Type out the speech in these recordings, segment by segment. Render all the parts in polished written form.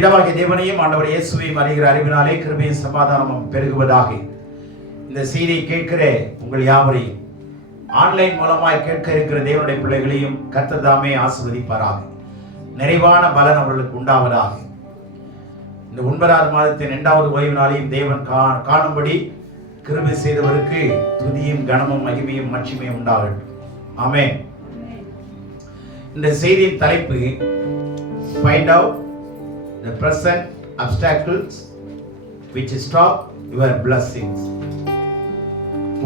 பிதாவாகிய தேவனையும் ஆண்டவர் இயேசுவையும் அறிகிற அறிவினாலே கிருபையும் சமாதானமும் பெருகுவதாக. இந்த செய்தியை கேட்கிற உங்கள் யாவரையும், ஆன்லைன் மூலமாய் கேட்க இருக்கிற தேவனுடைய பிள்ளைகளையும் கர்த்தர் தாமே ஆசீர்வதிப்பாராக. நிறைவான பலன் அவர்களுக்கு உண்டாவதாக. இந்த 9வது மாதத்தின் 2வது ஓய்வு நாளையும் தேவன் காணும்படி கிருபை செய்தவருக்கு துதியும் கனமும் மகிமையும் மாட்சிமையும் உண்டாகட்டும். ஆமென். இந்த செய்தியின் தலைப்பு find out the present obstacles which stop your blessings.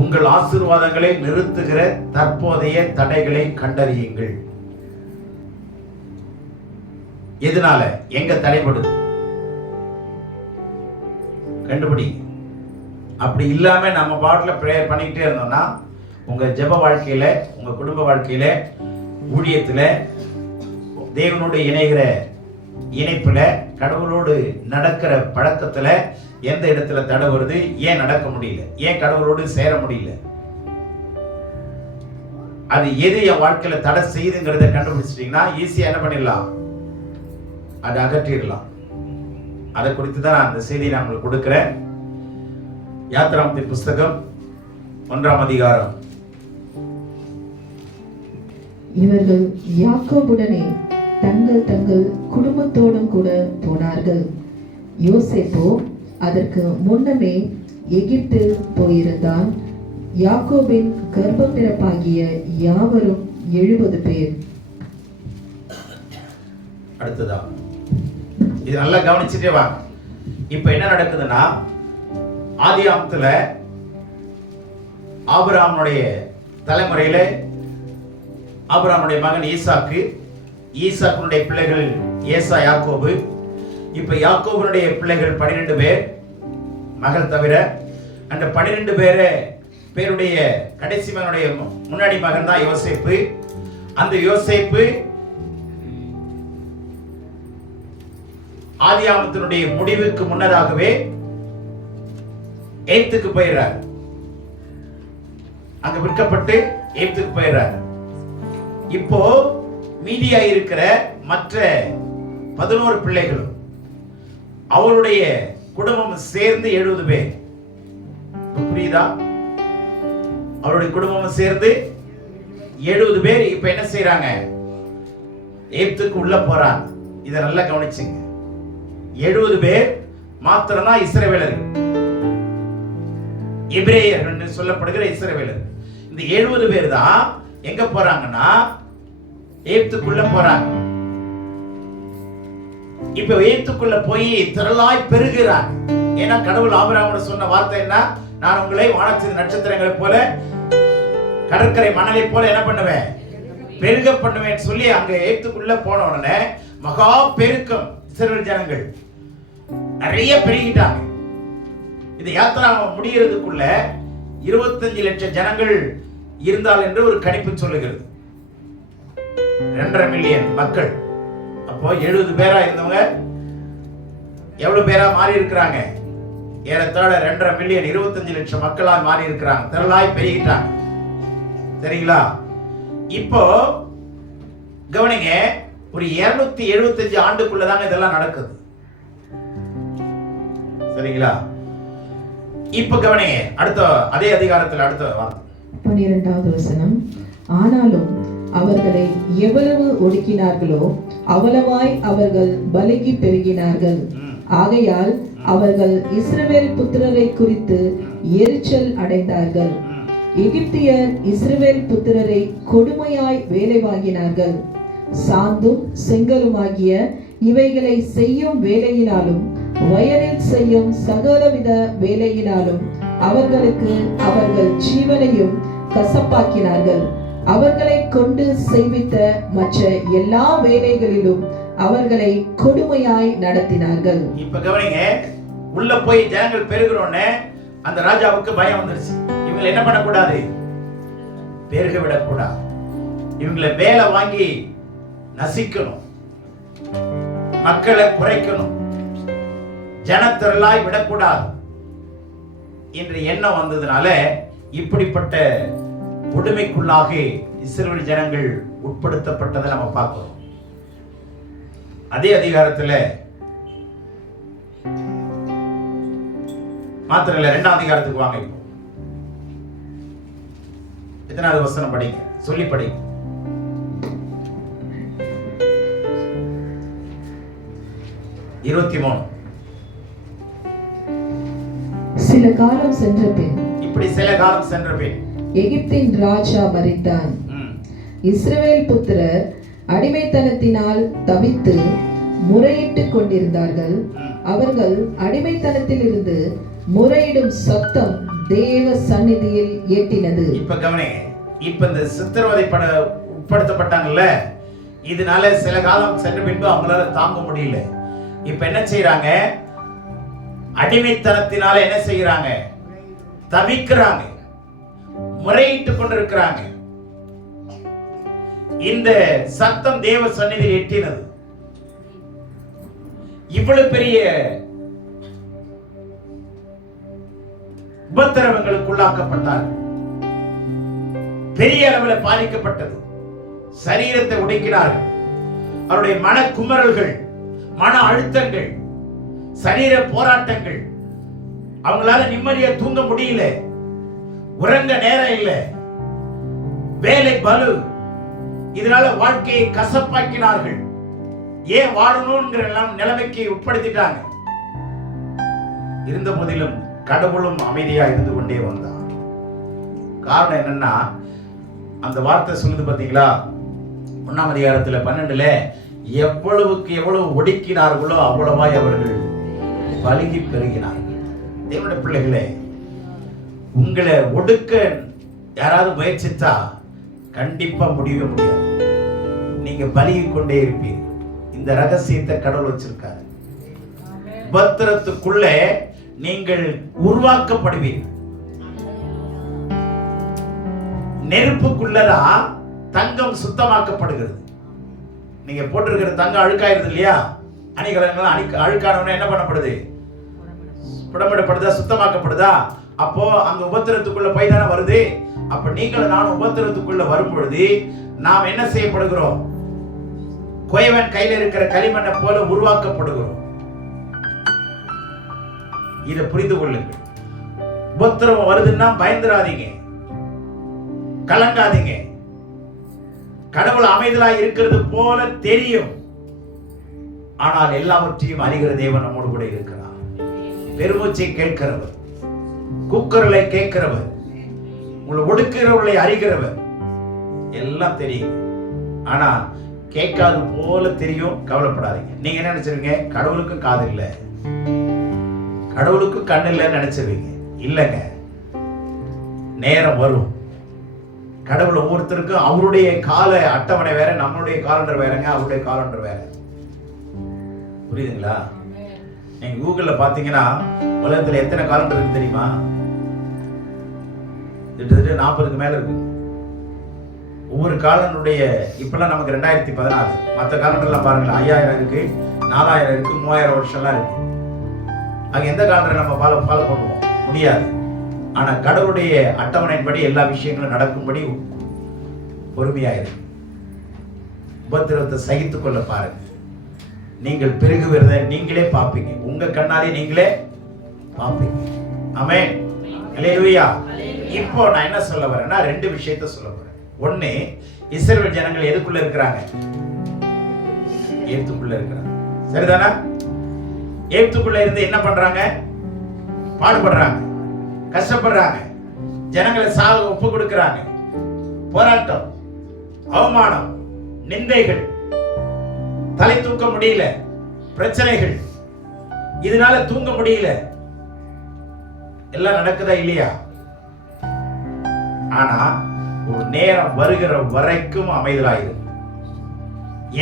உங்கள் ஆசீர்வாதங்களை நிறுத்துகிற தற்போதைய தடைகளை கண்டறியுங்கள். எதனால எங்க தடைபடுது கண்டுபிடி. அப்படி இல்லாம நம்ம பாட்டுல பிரேயர் பண்ணிக்கிட்டே இருந்தோம்னா உங்க ஜெப வாழ்க்கையில, உங்க குடும்ப வாழ்க்கையில, ஊழியத்துல, தேவனோடு இணைகிற இணைப்புல, கடவுளோடு நடக்கிற பழக்கத்துல எந்த இடத்துல தடை வருது, ஏன் நடக்க முடியல, ஏன் கடவுளோடு சேர முடியல, அது எது என் வாழ்க்கையில தடை செய்யுதுங்கிறத கண்டுபிடிச்சிட்டீங்கன்னா ஈஸியா என்ன பண்ணிடலாம், அதை அகற்றிடலாம். அதை குறித்து தான் நான் அந்த செய்தியை நான் உங்களுக்கு கொடுக்கிறேன். யாத்திராமத்தின் புஸ்தகம் 1ஆம் அதிகாரம். இவர்கள் யாக்கோபுடனே தங்கள் குடும்பத்தோடும் கூட போனார்கள். யோசேப்போ அதற்கு முன்னமே எகிப்து போயிருந்தான். யாக்கோபின் கர்ப்ப பிறப்பாகிய யாவரும் 70 பேர். அடுத்ததா இது நல்லா கவனிச்சுட்டே வாங்க. இப்ப என்ன நடக்குதுன்னா, ஆதியாகமத்துல ஆபிரகாமுடைய தலைமுறையில ஆபிரகாமுடைய மகன் ஈசாக்கு, ஈசாக்குடைய பிள்ளைகள் ஏசா, யாக்கோபு. இப்ப யாக்கோபுடைய பிள்ளைகள் 12 பேர் மகள் தவிர. அந்த 12 பேருடைய கடைசி மகனுடைய முன்னாடி மகன் தான் யோசேப்பு. அந்த யோசேப்பு ஆதியாகமத்தினுடைய முடிவுக்கு முன்னதாகவே எகிப்துக்கு போயிடுறார். அங்க விற்கப்பட்டு எகிப்துக்கு போயிடுறார். இப்போ மீதியா இருக்கிற மற்ற 11 பிள்ளைகளும் அவருடைய குடும்பம் சேர்ந்து 70 பேர். புரியுதா? அவருடைய குடும்பம் சேர்ந்து 70 பேர் இப்ப என்ன செய்யறாங்க, எகிப்துக்கு உள்ள போறாங்க. இதை நல்லா கவனிச்சுங்க. 70 பேர் மாத்திரம் தான் இஸ்ரவேலர்கள், எபிரேயர்கள் என்று சொல்லப்படுகிற இஸ்ரவேலர்கள். இந்த 70 பேர் தான் எங்க போறாங்கன்னா எகிப்துக்குள்ள போறாங்க. இப்ப எகிப்துக்குள்ள போய் திரளாய் பெருகிறார். ஏன்னா கடவுள் ஆபிரகாமோட சொன்ன வார்த்தை என்ன, நான் உங்களை வானத்தின் நட்சத்திரங்களை போல கடற்கரை மணலை போல என்ன பண்ணுவேன், பெருக பண்ணுவேன் சொல்லி அங்க எகிப்துக்குள்ள போன உடனே மகா பெருக்கம். இஸ்ரவேல் ஜனங்கள் நிறைய பெருகிட்டாங்க. இந்த யாத்திரா முடிகிறதுக்குள்ள 25 லட்சம் ஜனங்கள் இருந்தால் என்று ஒரு கணிப்பு சொல்லுகிறது. 2.5 மில்லியன் மக்கள். அப்போ 70 பேரா இருந்தவங்க எவ்வளவு பேரா மாறி இருக்கிறாங்க, ஏறத்தாழ 2.5 மில்லியன், 25 லட்சம் மக்களா மாறி இருக்கிறாங்க, திரளாய் பெருகிட்டாங்க. சரிங்களா? இப்போ கவனிங்க, ஒரு 275 ஆண்டுக்குள்ளதாங்க இதெல்லாம் நடக்குது. சரிங்களா? இப்ப கவனிங்க, அடுத்த அதே அதிகாரத்தில் அடுத்த 12வது வசனம். ஆனாலும் அவர்களை எவ்வளவு ஒடுக்கினார்களோ அவ்வளவாய் அவர்கள் பலுகி பெருகினார்கள். ஆகையால் அவர்கள் இஸ்ரவேல் புத்திரரை குறித்து எரிச்சல் அடைந்தார்கள். எகிப்தியர் இஸ்ரவேல் புத்திரரை கொடுமையாய் வேலை வாங்கினார்கள். சாந்தும் செங்கலுமாகிய இவைகளை செய்யும் வேலையினாலும் வயலில் செய்யும் சகலவித வேலையினாலும் அவர்களுக்கு அவர்கள் ஜீவனையும் கசப்பாக்கினார்கள். அவர்களை கொண்டு செய்வித்த மற்ற எல்லா வேலைகளிலும் அவர்களை கொடுமையாய் நடத்தினார்கள். இப்ப கவனிங்க, உள்ள போய் ஜனங்கள் பெருகிறோன்னு அந்த ராஜாவுக்கு பயம் வந்துருச்சு. இவங்களை என்ன பண்ணக்கூடாது, பெருக விடக்கூடாது, இவங்களை வேலை வாங்கி நசிக்கணும், மக்களை குறைக்கணும், ஜனத்திரளாய் விடக்கூடாது என்ற எண்ணம் வந்ததுனால இப்படிப்பட்ட கொடுமைக்குள்ளாக இஸ்ரவேல் ஜனங்கள் உட்படுத்தப்பட்டதை நம்ம பார்க்கிறோம். அதே அதிகாரத்தில் மாத்திரம் இல்ல, 2ஆம் அதிகாரத்துக்கு வாங்க. இப்போ எத்தனாவது வசனம் படிங்க, சொல்லி படிங்க. சில காலம் சென்ற பின், இப்படி சில காலம் சென்ற பின் எகிப்தின் ராஜா மரித்தான். இஸ்ரவேல் புத்திரர் அடிமைத்தனத்தினால் தவித்து முறையிட்டுக் கொண்டிருந்தார்கள். அவர்கள் அடிமைத்தனத்திலிருந்து முறையிடும் சத்தம் தேவ சந்நிதியில் எட்டினது. இப்ப கவனிங்க, இப்ப இந்த சித்திரவதை உட்படுத்தப்பட்டாங்கல்ல, இதனால சில காலம் சென்ற பின்பு அவங்களால தாங்க முடியல. இப்ப என்ன செய்யறாங்க? அடிமைத்தனத்தினால என்ன செய்யறாங்க? தவிக்கிறாங்க, முறையிட்டு கொண்டிருக்கிறாங்க. இந்த சத்தம் தேவ சந்நிதியில் எட்டினது. இவ்வளவு பெரிய உபத்திரவங்களுக்குள்ளாக்கப்பட்டார்கள். பெரிய அளவில் பாதிக்கப்பட்டது. சரீரத்தை உடைக்கிறார்கள். அவருடைய மன குமரல்கள், மன அழுத்தங்கள், சரீர போராட்டங்கள். அவங்களால நிம்மதியா தூங்க முடியல, உறங்க நேரம் இல்லை, வேலை பலு. இதனால வாழ்க்கையை கசப்பாக்கினார்கள். ஏன் வாழணும்ங்கிற நிலைமைக்கு உட்படுத்திட்டாங்க. இருந்த போதிலும் கடவுளும் அமைதியா இருந்து கொண்டே வந்தார். காரணம் என்னன்னா, அந்த வார்த்தை சொல்லுது பாத்தீங்களா, 1ஆம் அதிகாரத்துல 12ல எவ்வளவுக்கு எவ்வளவு ஒடுக்கினார்களோ அவ்வளவாய் அவர்கள் பலுகி பெருகினார்கள். தேவனுடைய பிள்ளைகளே, உங்களை ஒடுக்க யாராவது முயற்சித்தா கண்டிப்பா முடியவே முடியாது. நீங்க பலுகி கொண்டே இருப்பீங்க. இந்த ரகசியத்தை கடவுள் வச்சிருக்காரு. உபத்திரத்துக்குள்ளே நீங்கள் உருவாக்கப்படுவீர்கள். நெருப்புக்குள்ளதான் தங்கம் சுத்தமாக்கப்படுகிறது. நீங்க போட்டிருக்கிற தங்கம் அழுக்காயிருது இல்லையா? அணிகலன்கள் அழுக்கானவன என்ன பண்ணப்படுது? புடமிடப்படுதா, சுத்தமாக்கப்படுதா? அப்போ அங்க உபத்திரத்துக்குள்ள போய் தானே வருது. அப்ப நீங்களும் நானும் உபத்திரத்துக்குள்ள வரும் பொழுது நாம் என்ன செய்யப்படுகிறோம்? கோயவன் கையில இருக்கிற களிமண்ணை போல உருவாக்கப்படுகிறோம். இதை புரிந்து கொள்ளுங்கள். உபத்திரவம் வருதுன்னா பயந்துராதீங்க, கலங்காதீங்க. கடவுள் அமைதலாய் இருக்கிறது போல தெரியும், ஆனால் எல்லாவற்றையும் அறிகிற தேவன் நம்மோடு கூட இருக்கிறார். பெருமூச்சை கேட்கிறவர், கூக்குரலை கேட்கிறவர், உங்களை ஒடுக்கிறவர்களை அறிகிறவர். எல்லாம் தெரியும், ஆனா கேட்காது போல தெரியும். கவலைப்படாதீங்க. நீங்க என்ன நினைச்சிருங்க? கடவுளுக்கும் காது இல்லை, கடவுளுக்கும் கண் இல்லைன்னு நினைச்சிருவீங்க. இல்லைங்க, நேரம் வரும். கடவுள் ஒவ்வொருத்தருக்கும் அவருடைய கால அட்டவணை வேற, நம்மளுடைய காலண்டர் வேறங்க, அவருடைய காலண்டர் வேற. புரியுதுங்களா? நீங்க கூகுள்ல பாத்தீங்கன்னா உலகத்துல எத்தனை காலண்டர் இருக்கு தெரியுமா? கிட்டத்தட்ட 40க்கு மேல இருக்கு. ஒவ்வொரு காலண்டருடைய இப்பெல்லாம் நமக்கு 2014, மற்ற காலண்டர்லாம் பாருங்களேன் 5000 இருக்கு, 4000 இருக்கு, 3000 வருஷம்லாம் இருக்கு. அங்க எந்த காலண்டரை நம்ம ஃபாலோ பண்ணுவோம்? முடியாது. ஆனா கடவுளுடைய அட்டவணையின்படி எல்லா விஷயங்களும் நடக்கும்படி பொறுமையாயிருக்கு. உபத்திரவத்தை சகித்துக் கொள்ள பாருங்க. நீங்கள் பெருகுவதை நீங்களே பார்ப்பீங்க, உங்க கண்ணாலே நீங்களே பார்ப்பீங்க. ஆமென், அல்லேலூயா. இப்போ நான் என்ன சொல்ல வரேன்னா, 2 விஷயத்தை சொல்ல வரேன். ஒண்ணு, இஸ்ரவேல் ஜனங்கள் எதுக்குள்ள இருக்கிறாங்க? எகிப்துக்குள்ள இருக்கிறாங்க. சரிதானா? எகிப்துக்குள்ள இருந்து என்ன பண்றாங்க? பாடுபடுறாங்க, கஷ்டப்படுறாங்க, ஜனங்களை சாக ஒப்பு கொடுக்கிறாங்க. போராட்டம், அவமானம், நிந்தைகள், தலை தூக்க முடியல, பிரச்சனைகள், இதனால தூங்க முடியல. எல்லாம் நடக்குதா இல்லையா? ஆனா ஒரு நேரம் வருகிற வரைக்கும் அமைதலாயிரு.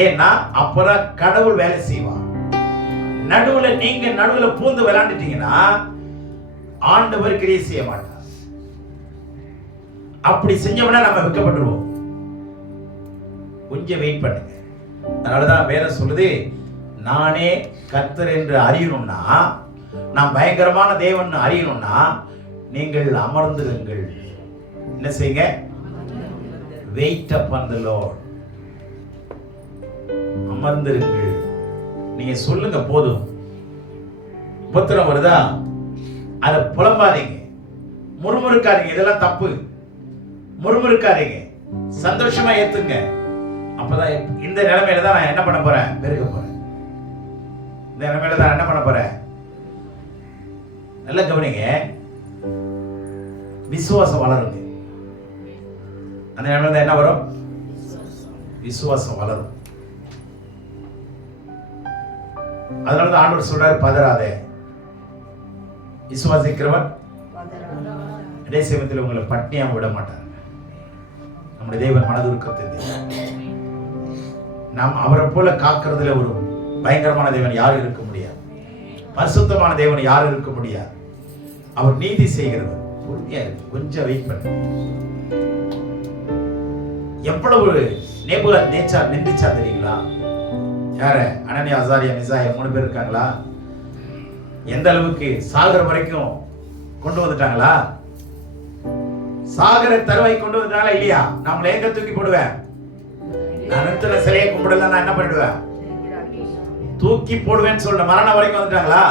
ஏன்னா அப்பதான் கடவுள் வேலை செய்வான். நீங்க நடுவுல பூந்து விளையாண்டுட்டீங்கன்னா ஆண்டவர் கிரியை செய்ய மாட்டார். அப்படி செஞ்சோம்னா நம்ம வெட்கப்பட்டுருவோம். கொஞ்சம் வெயிட் பண்ணுங்க. அதனாலதான் வேதம் சொல்லுது, நானே கர்த்தர் என்று அறியணும்னா, நான் பயங்கரமான தேவன் அறியணும்னா நீங்கள் அமர்ந்திருங்கள். என்ன செய்யுங்க? Wait upon the Lord. அமர்ந்திருங்கள். நீங்க சொல்லுங்க, போதும். உபத்திரம் வருதா? அதை புலம்பாதீங்க, முறுமுறுக்காதீங்க. இதெல்லாம் தப்பு. முறுமுறுக்காதீங்க, சந்தோஷமா ஏத்துங்க. அப்பதான் இந்த நிலைமையில தான் நான் என்ன பண்ண போறேன்? பெருக போறேன். இந்த நிலைமையில தான் என்ன பண்ண போறேன்? நல்ல கவனிங்க, விசுவாசம் வளருங்க. அந்த நிலைமையில தான் என்ன வரும்? விசுவாசம் வளரும். அதனாலதான் ஆண்டவர் சொல்றாரு, பதறாதே, விசுவாசிக்கிறவன் அதே சமயத்தில் உங்களை பட்னியாக விட மாட்டார். நம்முடைய தேவன் மனதுருக்கத்தை நாம் அவரை போல காக்கிறதுல ஒரு பயங்கரமான தேவன் யாரும் இருக்க முடியாது. பரிசுத்தமான தேவன் யாரும் இருக்க முடியாது. அவர் நீதி செய்கிறவர். பொறுமையா இருக்கு, கொஞ்சம் வெயிட் பண்ணு. எவ்வளவு நேபுகாத்நேச்சார் நிந்திச்சா தெரியுங்களா? யாரு? அனனியா, அசாரியா, மிசாயா 3 பேர் இருக்காங்களா? எந்த அளவுக்கு சாகர வரைக்கும் கொண்டு வந்துட்டாங்களா? சாகர தருவாய் கொண்டு வந்துட்டாங்களா இல்லையா? நம்மள எங்க தூக்கி போடுவேன்? நான் நிறுத்தின சிலையை கும்பிடல, நான் என்ன பண்ணிடுவேன்? தூக்கி போடுவேன்னு சொல்ற மரண வரைக்கும் வந்துட்டாங்களா?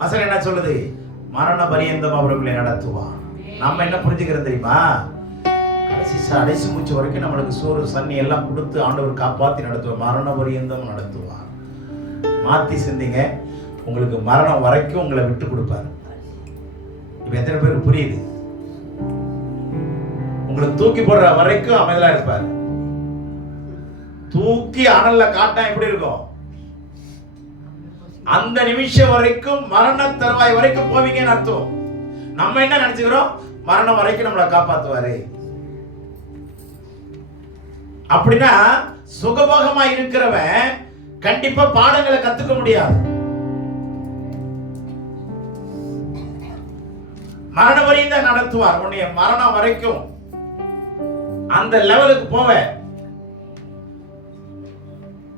வசனம் என்ன சொல்லுது? மரண பரியந்தம் அவர்களை நடத்துவான். நம்ம என்ன புரிஞ்சுக்கிறது தெரியுமா? கடைசி மூச்சு வரைக்கும் நம்மளுக்கு சோறு சன்னி எல்லாம் கொடுத்து ஆண்டவர் காப்பாத்தி நடத்துவார். மரண பரியந்தம் நடத்துவார். மாத்தி சிந்திங்க, உங்களுக்கு மரணம் வரைக்கும் உங்களை விட்டு கொடுப்பாரு. இப்ப எத்தனை பேருக்கு புரியுது? உங்களை தூக்கி போடுற வரைக்கும் அமைதலா இருப்பார். தூக்கி அனல்ல காட்டா எப்படி இருக்கும்? அந்த நிமிஷம் வரைக்கும், மரண தருவாய் வரைக்கும் போவீங்கன்னு அர்த்தம். நம்ம என்ன நினைச்சுக்கிறோம்? மரணம் வரைக்கும் நம்மளை காப்பாத்துவாரு. அப்படின்னா சுகபோகமா இருக்கிறவன் கண்டிப்பா பாடங்களை கத்துக்க முடியாது. மரணம் வரையும் தான் நடத்துவார். உன்னைய மரணம் வரைக்கும் அந்த லெவலுக்கு போவ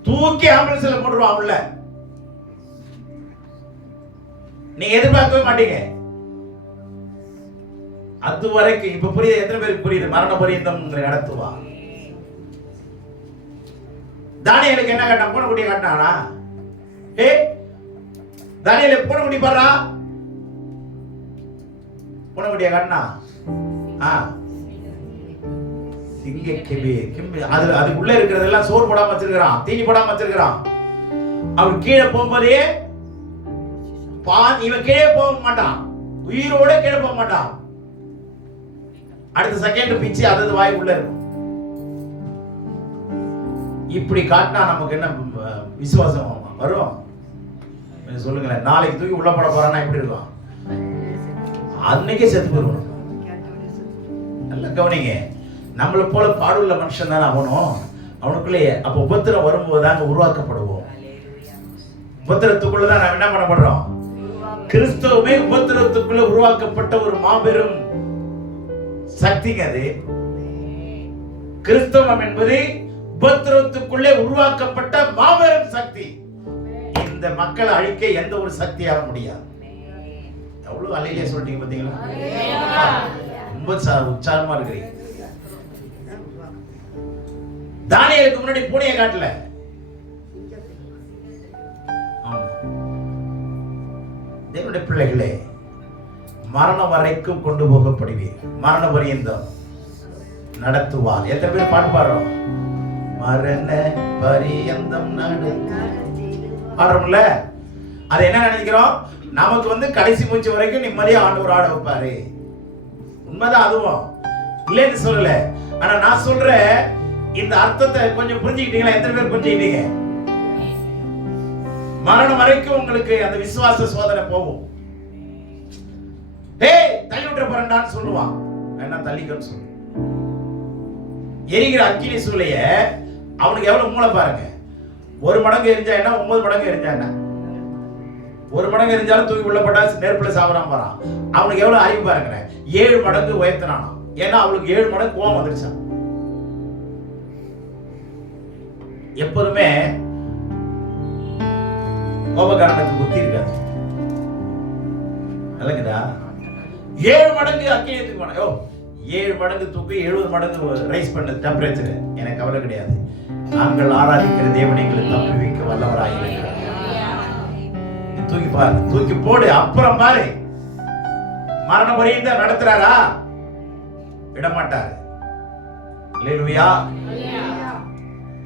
தூக்கி ஆம்புலன்ஸ்ல போட்டுருவான் உள்ள. நீங்க எதிர்பார்க்கவே மாட்டீங்க. அது வரைக்கும் இப்ப புரியுது? எத்தனை பேருக்கு புரியுது? மரண பரியந்தம் நடத்துவான். தானியேலுக்கு என்ன காட்டினா? பூனைக்குட்டியை காட்டினானா? தானியேலு பூனைக்குட்டி பாடுறா, பூனைக்குட்டியை காட்டினா சிங்க கிம்பி அதுக்குள்ள இருக்கிறதெல்லாம் சோறு போடாம வச்சிருக்கிறான், தீனி போடாம வச்சிருக்கிறான். அவர் கீழே போகும்போதே இவன் கீழே போக மாட்டான், உயிரோட கீழே போக மாட்டான். அடுத்த செகண்ட் பிச்சு அது வாய் உள்ள இருக்கும். இப்படி காட்டினா நமக்கு என்ன விசுவாசம் வரும்? சொல்லுங்களேன். நாளைக்கு தூக்கி உள்ள போட போறான்னா எப்படி இருக்கும்? அன்னைக்கே செத்து போயிடும். நல்ல கவனிங்க, நம்மளை போல பாடுள்ள மனுஷன் தானே அவனும். அவனுக்குள்ளே அப்ப உபத்திரம் வரும்போது தாங்க உருவாக்கப்படுவோம். உபத்திரத்துக்குள்ளதான் நாம் என்ன பண்ணப்படுறோம்? கிறிஸ்தவமே உபத்திரத்துக்குள்ள உருவாக்கப்பட்ட ஒரு மாபெரும் சக்திங்க. அது கிறிஸ்தவம் என்பது உபத்திரத்துக்குள்ளே உருவாக்கப்பட்ட மாபெரும் சக்தி. இந்த மக்களை அழிக்க எந்த ஒரு சக்தியால முடியாது. எவ்வளவு அலையிலே சொல்லிட்டீங்க பாத்தீங்களா? ரொம்ப உற்சாகமா இருக்கிறீங்க. தானியேலுக்கு முன்னாடி பூனையை காட்டல. தேவனுடைய பிள்ளைகளே, மரணம் வரைக்கும் கொண்டு போகப்படுவீர்கள். மரண பரியந்தம் நடத்துவார். எத்தனை பேர் பாட்டு பாடுறோம்? மரண பரியந்தம் பாடுறோம்ல. அது என்ன நினைக்கிறோம்? நமக்கு கடைசி மூச்சு வரைக்கும் நிம்மதியா ஆண்டவர் ஆட வைப்பாரு. உண்மைதான், அதுவும் இல்லைன்னு சொல்லல. ஆனா நான் சொல்ற இந்த அர்த்தத்தை கொஞ்சம் புரிஞ்சுக்கிட்டீங்களா? எத்தனை பேர் புரிஞ்சுக்கிட்டீங்க? மரணம் வரைக்கும் உங்களுக்கு அந்த விசுவாச சோதனை போகும். தள்ளி விட்டுற போறேன்டான்னு சொல்லுவான். வேணா தள்ளிக்கன்னு சொல்லு. எரிகிற அக்கினி சூளைய அவனுக்கு எவ்வளவு மூளை பாருங்க. 1 மடங்கு எரிஞ்சா என்ன, 9 மடங்கு எரிஞ்சா என்ன? 1 மடங்கு எரிஞ்சாலும் தூக்கி உள்ள போட்டா நெருப்புல சாவறான் பாறான். அவனுக்கு எவ்வளவு அறிவு பாருங்க. 7 மடங்கு உயர்த்தினானா. ஏன்னா அவளுக்கு 7 மடங்கு கோவம் வந்துருச்சான். எப்போதுமே கோபக்காரனுக்கு புத்தி இருக்காது. இல்லைங்கடா, 7 மடங்கு அக்கினியத்துக்கு போன 7 மடங்கு தூக்கி 70 மடங்கு ரைஸ் பண்ண டெம்பரேச்சர் எனக்கு கவலை கிடையாது. நாங்கள் ஆராதிக்கிற தேவனை எங்களை தப்பி வைக்க வல்லவராக இருக்கிறார். தூக்கி பாரு, தூக்கி போடு, அப்புறம் பாரு. மரண பரியந்தம் நடத்துறாரா? விடமாட்டாரு. அல்லேலூயா.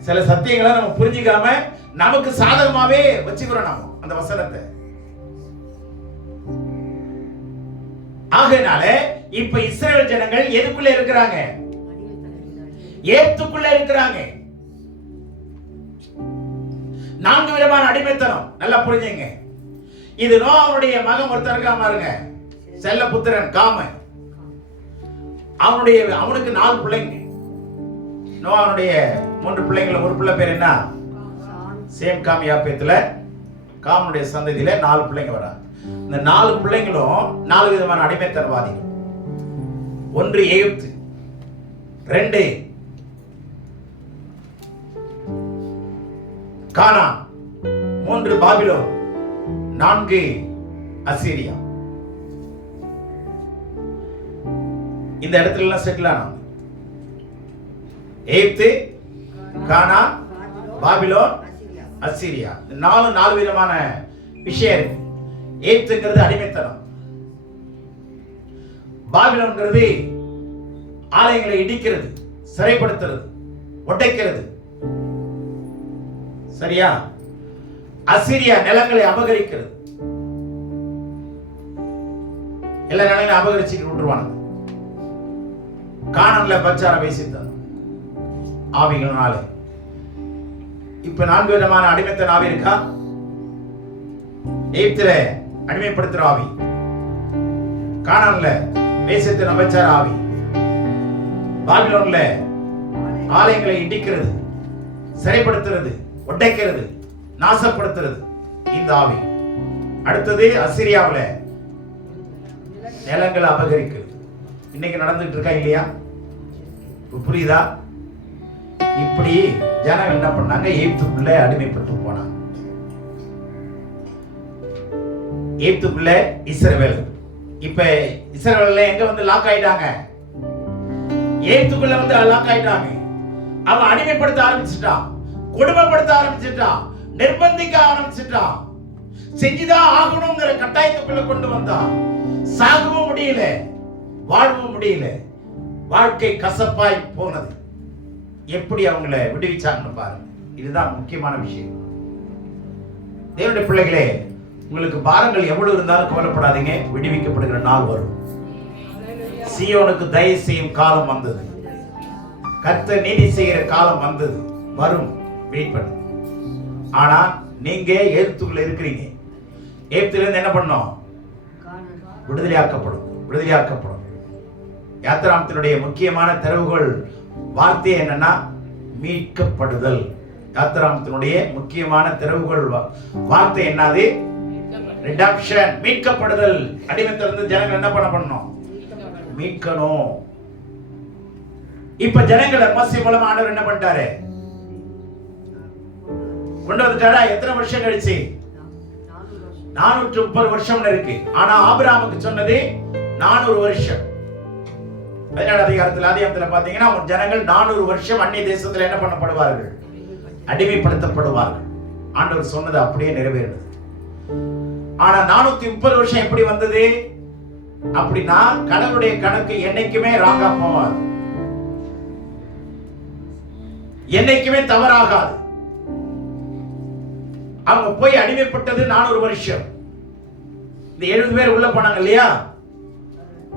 சில சத்தியங்களை நம்ம புரிஞ்சிக்காம நமக்கு சாதகமாவே வச்சுக்கிறோம் நாம அந்த வசனத்தை. ஆகையினால இப்ப இஸ்ரவேல் ஜனங்கள் எதுக்குள்ள இருக்கிறாங்க? ஏத்துக்குள்ள இருக்கிறாங்க. 4 விதமான அடிமைத்தனம். நல்லா புரிஞ்சுங்க. இது நோவாவுடைய மகன் ஒருத்தர் இருக்காம பாருங்க, செல்ல புத்திரன் காமன். அவனுக்கு 4 பிள்ளைங்க. நோவாவுடைய 3 பிள்ளைங்கள ஒரு பிள்ளை பேர் என்ன? சேம் காம் யாப்பேத்துல காமனுடைய சந்ததியில 4 பிள்ளைங்க வராங்க. இந்த 4 பிள்ளைங்களும் 4 விதமான அடிமைத்தனவாதிகள். 1 எகிப்து, 2 கானான், 3 பாபிலோன், 4 அசீரியா. இந்த இடத்துல எல்லாம் செட்டில் ஆனாங்க. எகிப்து, கானான், பாபிலோன், அசீரியா. 4 விதமான விஷயம் இருக்கு. எகிப்துங்கிறது அடிமைத்தனம். பாபிலோன்ங்கிறது ஆலயங்களை இடிக்கிறது, சிறைப்படுத்துறது, உடைக்கிறது. சரியா? அசீரியா நிலங்களை அபகரிக்கிறது. எல்லா நிலங்களையும் அபகரிச்சுட்டு விட்டுருவாங்க. கானான்ல பச்சார பேசித்தான் ஆவிகள்னால. இப்ப 4 விதமான அடிமைத்தன ஆவி இருக்கா? எகிப்துல அடிமைப்படுத்துற ஆவி, கானான்ல வேசியத்தின் அபச்சார ஆவி, பாபிலோன்ல ஆலயங்களை இடிக்கிறது, சிறைப்படுத்துறது, உடைக்கிறது, நாசப்படுத்துறது இந்த ஆவி. அடுத்தது அசீரியாவுல நிலங்களை அபகரிக்கிறது. இன்னைக்கு நடந்துட்டு இருக்கா இல்லையா? புரியுதா? இப்படி ஜனங்கள் என்ன பண்ணாங்க? எகிப்துக்குள்ள அடிமைப்பட்டு போனாங்க. எகிப்துக்குள்ள இஸ்ரவேல். இப்ப இஸ்ரவேல்ல எங்க வந்து லாக் ஆயிட்டாங்க? எகிப்துக்குள்ள வந்து லாக் ஆயிட்டாங்க. அவன் அடிமைப்படுத்த ஆரம்பிச்சுட்டான், கொடுமைப்படுத்த ஆரம்பிச்சுட்டான், நிர்பந்திக்க ஆரம்பிச்சுட்டான். செஞ்சுதான் ஆகணுங்கிற கட்டாயத்துக்குள்ள கொண்டு வந்தான். சாகவும் முடியல, வாழவும் முடியல. வாழ்க்கை கசப்பாய் போனது. எப்படி அவங்களை விடுவிச்சாங்கன்னு பாருங்க. இதுதான் முக்கியமான விஷயம். தேவனுடைய பிள்ளைகளே, உங்களுக்கு பாரங்கள் எவ்வளவு இருந்தாலும் கவலைப்படாதீங்க. விடுவிக்கப்படுகிற நாள் வரும். சீயோனுக்கு தயவு செய்யும் காலம் வந்தது. கர்த்தர் நீதி செய்கிற காலம் வந்தது, வரும். வெயிட் பண்ணு. ஆனா நீங்க எகிப்துக்குள்ள இருக்கிறீங்க. எகிப்துல இருந்து என்ன பண்ணோம்? விடுதலையாக்கப்படும். விடுதலையாக்கப்படும். யாத்திராமத்தினுடைய முக்கியமான திறவுகோல் வார்த்தை என்னன்னா மீட்கப்படுதல். யாத்திராமத்தினுடைய முக்கியமான திறவுகோல் வார்த்தை என்னது? ரிடம்ப்ஷன், மீட்கப்படுதல். அடிமைத்திலிருந்து ஜனங்கள் என்ன பண்ணணும்? மீட்கணும். இப்ப ஜனங்களை மோசே மூலமா ஆண்டவர் என்ன பண்ணிட்டாரு? கொண்டு வந்துட்டாரா? எத்தனை வருஷம் கழிச்சு? 430 வருஷம் இருக்கு. ஆனா ஆபிரகாமுக்கு சொன்னது 400 வருஷம். 17 அதிகாரத்துல ஆதியாகமத்துல பாத்தீங்கன்னா ஜனங்கள் 400 வருஷம் அந்நிய தேசத்துல என்ன பண்ணப்படுவார்கள்? அடிமைப்படுத்தப்படுவார்கள். ஆண்டவர் சொன்னது அப்படியே நிறைவேறுது. ஆனா 430 வருஷம் எப்படி வந்தது அப்படின்னா, கடவுளுடைய கணக்கு என்னைக்குமே ராங்கா போவாது, என்னைக்குமே தவறாகாது. அவங்க போய் அடிமைப்பட்டது 400 வருஷம். இந்த 70 பேர் உள்ள போனாங்க இல்லையா?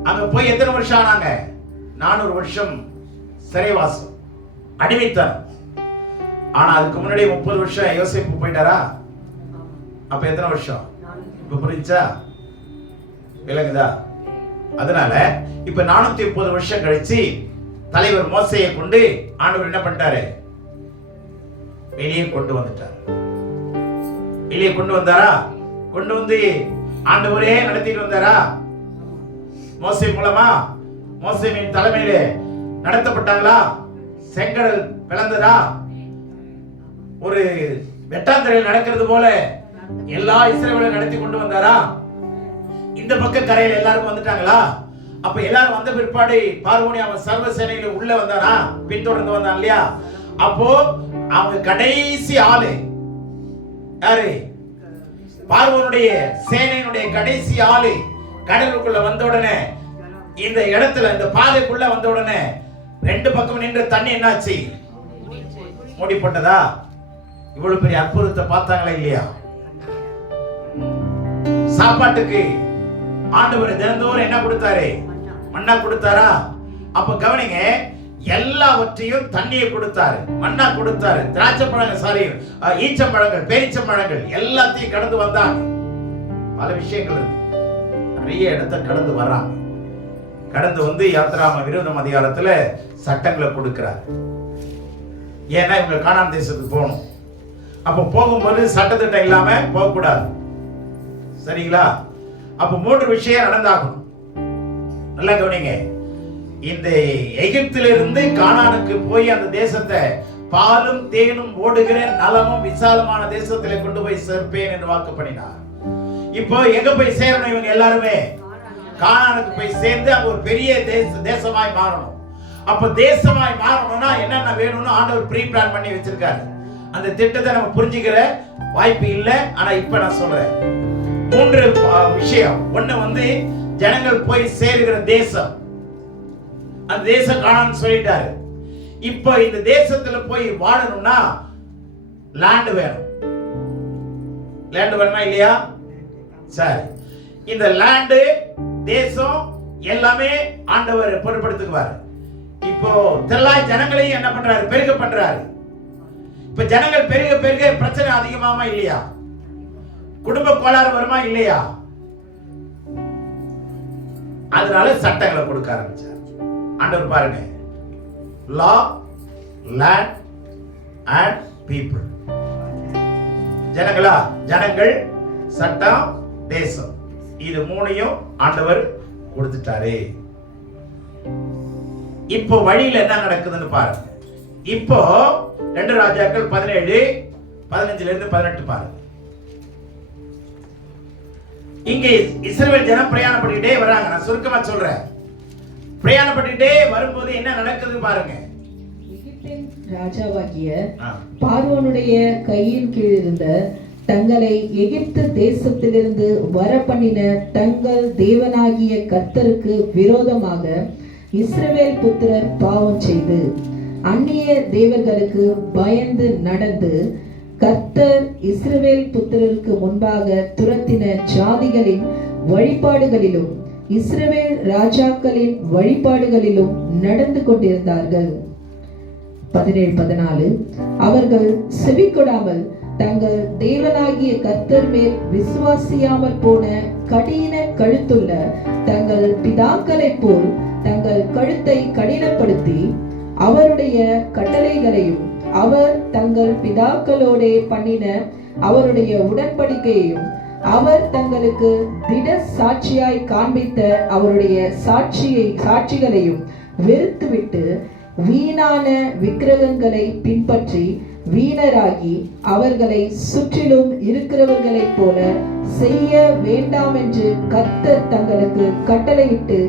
அங்க போய் எத்தனை வருஷம் ஆனாங்க? 400 வருஷம் சிறைவாசம், அடிமைத்தனம். ஆனா அதுக்கு முன்னாடி 30 வருஷம் யோசேப்பு போயிட்டாரா? அப்ப எத்தனை வருஷம்? இப்ப புரிஞ்சா? விளங்குதா? அதனால இப்ப 430 வருஷம் கழிச்சு தலைவர் மோசேயை கொண்டு ஆண்டவர் என்ன பண்ணிட்டாரு? வெளியே கொண்டு வந்துட்டார். வெளியே கொண்டு வந்தாரா? கொண்டு வந்து ஆண்டவரே நடத்திட்டு வந்தாரா? மோசே மூலமா, மோசேவின் தலைமையில நடத்தப்பட்டாங்களா? செங்கடல் பிளந்ததா? ஒரு வெட்டாந்தரையில் நடக்கிறது போல எல்லா இஸ்ரவேலையும் நடத்தி கொண்டு வந்தாரா? இந்த பக்க கரையில எல்லாரும் வந்துட்டாங்களா? அப்ப எல்லாரும் வந்த பிற்பாடு பார்வோனி அவன் சர்வ சேனையில உள்ள வந்தானா? பின்தொடர்ந்து வந்தான் இல்லையா? அப்போ அவங்க கடைசி ஆளு யாரு? பார்வோனுடைய சேனையினுடைய கடைசி ஆளு கடலுக்குள்ள வந்த உடனே இந்த இடத்துல இந்த பாதைக்குள்ள வந்த உடனே ரெண்டு பக்கம் நின்ற தண்ணி என்னாச்சு? மூடிப்பட்டதா? இவ்வளவு பெரிய அற்புதத்தை பார்த்தாங்களா இல்லையா? சாப்பாட்டுக்கு ஆண்டவர் தினந்தோறும் என்ன கொடுத்தாரு? மன்னா கொடுத்தாரா? அப்ப கவனிங்க, எல்லாவற்றையும் தண்ணியை கொடுத்தாரு, மன்னா கொடுத்தாரு, திராட்சை பழங்கள் ஈச்சம்பழங்கள், பேரிச்சம்பழங்கள் எல்லாத்தையும் கடந்து வந்தாங்க. பல விஷயங்கள் இருக்கு, நிறைய இடத்தை கடந்து வர்றாங்க. கடந்து வந்து யாத்ராம விரோதம் அதிகாரத்துல சட்டங்களை கொடுக்கிறார். ஏன்னா இவங்க கானான் தேசத்துக்கு போகணும். அப்ப போகும்போது சட்டத்திட்டம் இல்லாம போகக்கூடாது, சரிங்களா? அப்ப 3 விஷயம் நடந்தாகும். நல்லா கவனிங்க, இந்த எகிப்திலிருந்து கானானுக்கு போய் அந்த தேசத்தை பாலும் தேனும் ஓடுகிற நலமும் விசாலமான தேசத்திலே கொண்டு போய் சேர்ப்பேன் என்று வாக்கு பண்ணினார். இப்போ எங்க போய் சேரணும்? இவங்க எல்லாருமே கானானுக்கு போய் சேர்ந்து அங்க ஒரு பெரிய தேசமாய் மாறணும். அப்ப தேசமாய் மாறணும்னா என்னென்ன வேணும்னு ஆண்டவர் ப்ரீ பிளான் பண்ணி வச்சிருக்காரு. அந்த திட்டத்தை நம்ம புரிஞ்சுக்கிற வாய்ப்பு இல்லை. ஆனா இப்ப நான் சொல்றேன் 3 விஷயம். ஒண்ணு வந்து ஜனங்கள் போய் சேருகிற தேசம், அந்த தேசம் கானான்னு சொல்லிட்டாரு. இப்ப இந்த தேசத்துல போய் வாழணும்னா லேண்ட் வேணும். லேண்ட் வேணுமா இல்லையா? சரி, இந்த லேண்ட் தேசம் எல்லாமே ஆண்டவர் பொறுப்படுத்துக்குவார். இப்போ தெல்லாய் ஜனங்களையும் என்ன பண்றாரு? பெருக பண்றாரு. இப்ப ஜனங்கள் பெருக பெருக பிரச்சனை அதிகமாமா இல்லையா? குடும்ப கோளாறு வருமா இல்லையா? அதனால சட்டங்களை கொடுக்க ஆரம்பிச்சார் ஆண்டவர். பாருங்க, லா, லேண்ட் அண்ட் பீப்புள். ஜனங்களா, ஜனங்கள், சட்டம், தேசம், இது 3ஐயும் ஆண்டவர் கொடுத்துட்டாரு. இப்போ வழியில என்ன நடக்குதுன்னு பாருங்க. இப்போ 2 ராஜாக்கள் 17:15 இருந்து 18 பாருங்க. இங்க இஸ்ரவேல் ஜனம் பிரயாணப்பட்டுட்டே வராங்க. நான் சுருக்கமா சொல்றேன். பிரயாணப்பட்டுட்டே வரும்போது என்ன நடக்குது பாருங்க. எகிப்தின் ராஜாவாகிய பார்வோனுடைய கையின் கீழ் இருந்த தங்களை எகிப்து தேசத்திலிருந்து வர பண்ணின தங்கள் தேவனாகிய கர்த்தருக்கு விரோதமாக இஸ்ரவேல் புத்திரர் பாவம் செய்து அந்நிய தேவர்களுக்கு பயந்து நடந்து கர்த்தர் இஸ்ரவேல் புத்திரருக்கு முன்பாக துரத்தின ஜாதிகளின் வழிபாடுகளிலும் இஸ்ரவேல் ராஜாக்களின் வழிபாடுகளிலும் நடந்து கொண்டிருந்தார்கள். 17-14 அவர்கள் செவி கொடாமல் தங்கள் தேவனாகிய கர்த்தர் மேல் விசுவாசியாமல் போன கடின கழுத்துள்ள தங்கள் பிதாக்களைப் போல் தங்கள் கழுத்தை கடினப்படுத்தி அவருடைய கட்டளைகளையும் அவர் தங்கள் பிதாக்களோட பண்ணின அவருடைய உடன்படிக்கையையும் அவர் தங்களுக்கு திட சாட்சியாய் காண்பித்த அவருடைய சாட்சிகளையும் வெறுத்துவிட்டு வீணான விக்கிரகங்களை பின்பற்றி வீணராகி அவர்களை சுற்றிலும் இருக்கிறவர்களைப் போல செய்ய வேண்டாம் என்று கர்த்தர் தங்களுக்கு கட்டளையிட்டு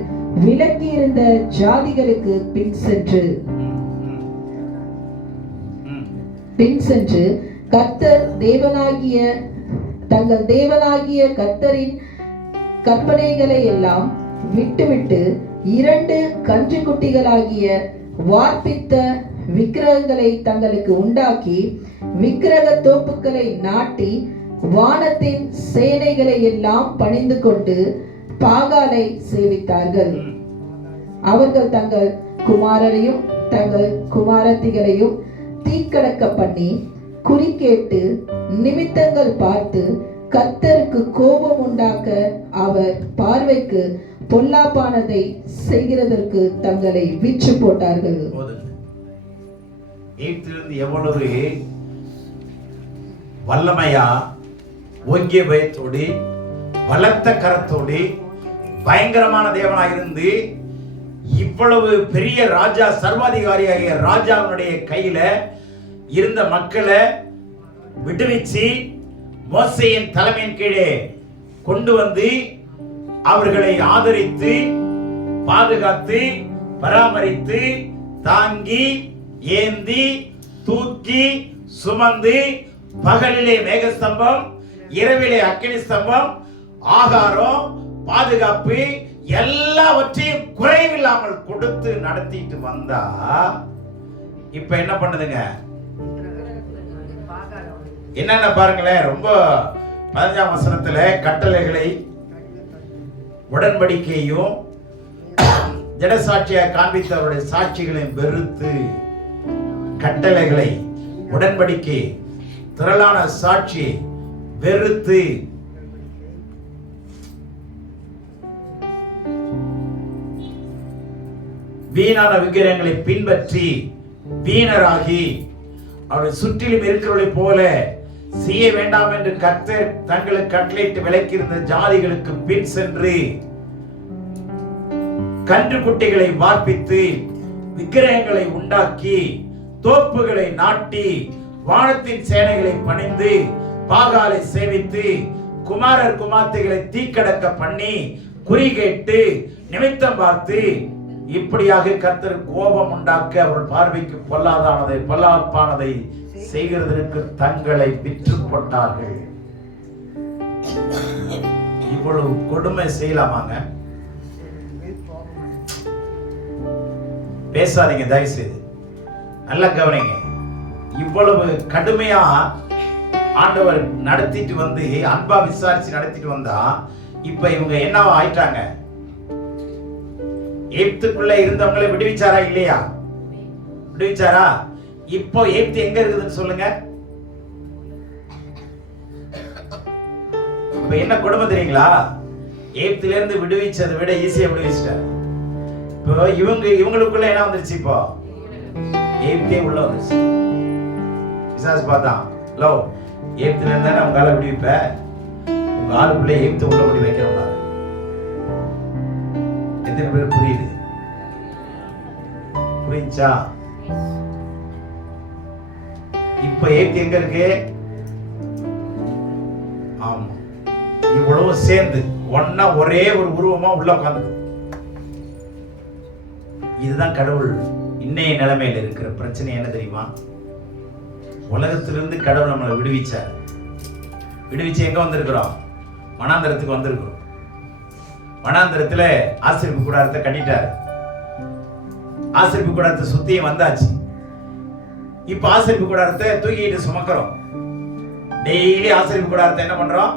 விலக்கி இருந்த ஜாதிகளுக்கு பின் சென்று கர்த்தர் தங்கள் தேவனாகிய கர்த்தரின் கற்பனைகளை எல்லாம் விட்டுவிட்டு 2 கன்றுக்குட்டிகளாகிய வார்ப்பித்த விக்கிரகங்களை தங்களுக்கு உண்டாக்கி விக்கிரக தோப்புக்களை நாட்டி வானத்தின் சேனைகளை எல்லாம் பணிந்து கொண்டு பாகாலை சேவித்தார்கள். அவர்கள் தங்கள் குமாரரையும் தங்கள் குமாரத்திகளையும் தீக்கடக்க பண்ணி குறிக்கேட்டு நிமித்தங்கள் பார்த்து கர்த்தருக்கு கோபம் உண்டாக்க அவர் பார்வைக்கு பொல்லாப்பானதை செய்கிறதற்கு தங்களை விற்று போட்டார்கள். எவ்வளவு வல்லமையா ஓங்கிய பயத்தோடு பலத்த கரத்தோடு பயங்கரமான தேவனாக இருந்து இவ்வளவு பெரிய ராஜா சர்வாதிகாரியாகிய ராஜாவினுடைய கையில இருந்த மக்களை விடுவிச்சு மோசேயின் தலைமையின் கீழே கொண்டு வந்து அவர்களை ஆதரித்து பாதுகாத்து பராமரித்து தாங்கி ஏந்தி தூக்கி சுமந்து பகலிலே மேகஸ்தம்பம் இரவிலே அக்கினி ஸ்தம்பம் ஆகாரம் பாதுகாப்பு எல்லாவற்றையும் குறைவில்லாமல் கொடுத்து நடத்திட்டு வந்தா இப்ப என்ன பண்ணுதுங்க? என்னென்ன பாருங்களேன். ரொம்ப 15ஆம் வசனத்துல கட்டளைகளை உடன்படிக்கையும் ஜடசாட்சியாக காண்பித்தவருடைய சாட்சிகளையும் வெறுத்து, கட்டளைகளை உடன்படிக்கை திரளான சாட்சி வெறுத்து, வீணான விக்கிரகங்களை பின்பற்றி வீணராகி அவர்கள் சுற்றிலும் இருக்கிறவர்களைப் போல செய்ய வேண்டாம் என்று கர்த்தர் தங்களுக்கு கட்டளையிட்டு விலக்கியிருந்த ஜாதிகளுக்கு பின் சென்று கன்று குட்டிகளை வார்ப்பித்து விக்கிரகங்களை உண்டாக்கி தோப்புகளை நாட்டி வானத்தின் சேனைகளை பணிந்து பாகாலை சேவித்து குமாரர் குமார்த்திகளை தீக்கடக்க பண்ணி குறி கேட்டு நிமித்தம் பார்த்து இப்படியாக கர்த்தர் கோபம் உண்டாக்க அவர்கள் பார்வைக்கு பொல்லாப்பானதை செய்கிறதற்கு தங்களை விற்று போட்டார்கள். இவ்வளவு கொடுமை செய்யலாமாங்க? பேசாதீங்க தயவு செய்து, நல்லா கவனிங்க. இவ்வளவு கடுமையா ஆண்டவர் நடத்திட்டு வந்து அன்பா விசாரிச்சு நடத்திட்டு வந்தா இப்ப இவங்க என்னவா ஆயிட்டாங்க? எகிப்துக்குள்ள இருந்தவங்களை விடுவிச்சாரா இல்லையா? விடுவிச்சாரா? இப்போ எகிப்து எங்க இருக்குதுன்னு சொல்லுங்க. இப்ப என்ன கொடுமை தெரியுங்களா? எகிப்துல இருந்து விடுவிச்சதை விட ஈஸியா விடுவிச்சிட்டார். இப்போ இவங்களுக்குள்ள என்ன வந்துருச்சு? இப்போ எகிப்தே உள்ள வந்துருச்சு. பிசாசு பார்த்தான், லோ எகிப்துல இருந்தானே உங்க ஆளை விடுவிப்ப, உங்க ஆளுக்குள்ள எகிப்து உள்ள விடி வைக்கிறவங்க. எத்தனை பேர் புரியுது? புரிஞ்சா? இப்ப எகிப்து எங்க இருக்கு? ஆமா, இவ்வளவு சேர்ந்து ஒன்னா ஒரே ஒரு உருவமா உள்ள உட்கார்ந்து. இதுதான் கடவுள் இன்னைய நிலைமையில இருக்கிற பிரச்சனை. என்ன தெரியுமா? உலகத்திலிருந்து கடவுள் நம்மளை விடுவிச்சார். விடுவிச்சு எங்க வந்திருக்கிறோம்? வனாந்தரத்துக்கு வந்திருக்கிறோம். வனாந்தரத்துல ஆசரிப்பு கூடாரத்தை கட்டிட்டார். ஆசரிப்பு கூடாரத்தை சுத்தியும் வந்தாச்சு. இப்ப ஆசரிப்பு கூடாரத்தை தூக்கிட்டு சுமக்கிறோம். டெய்லி ஆசரிப்பு கூடாரத்தை என்ன பண்றோம்?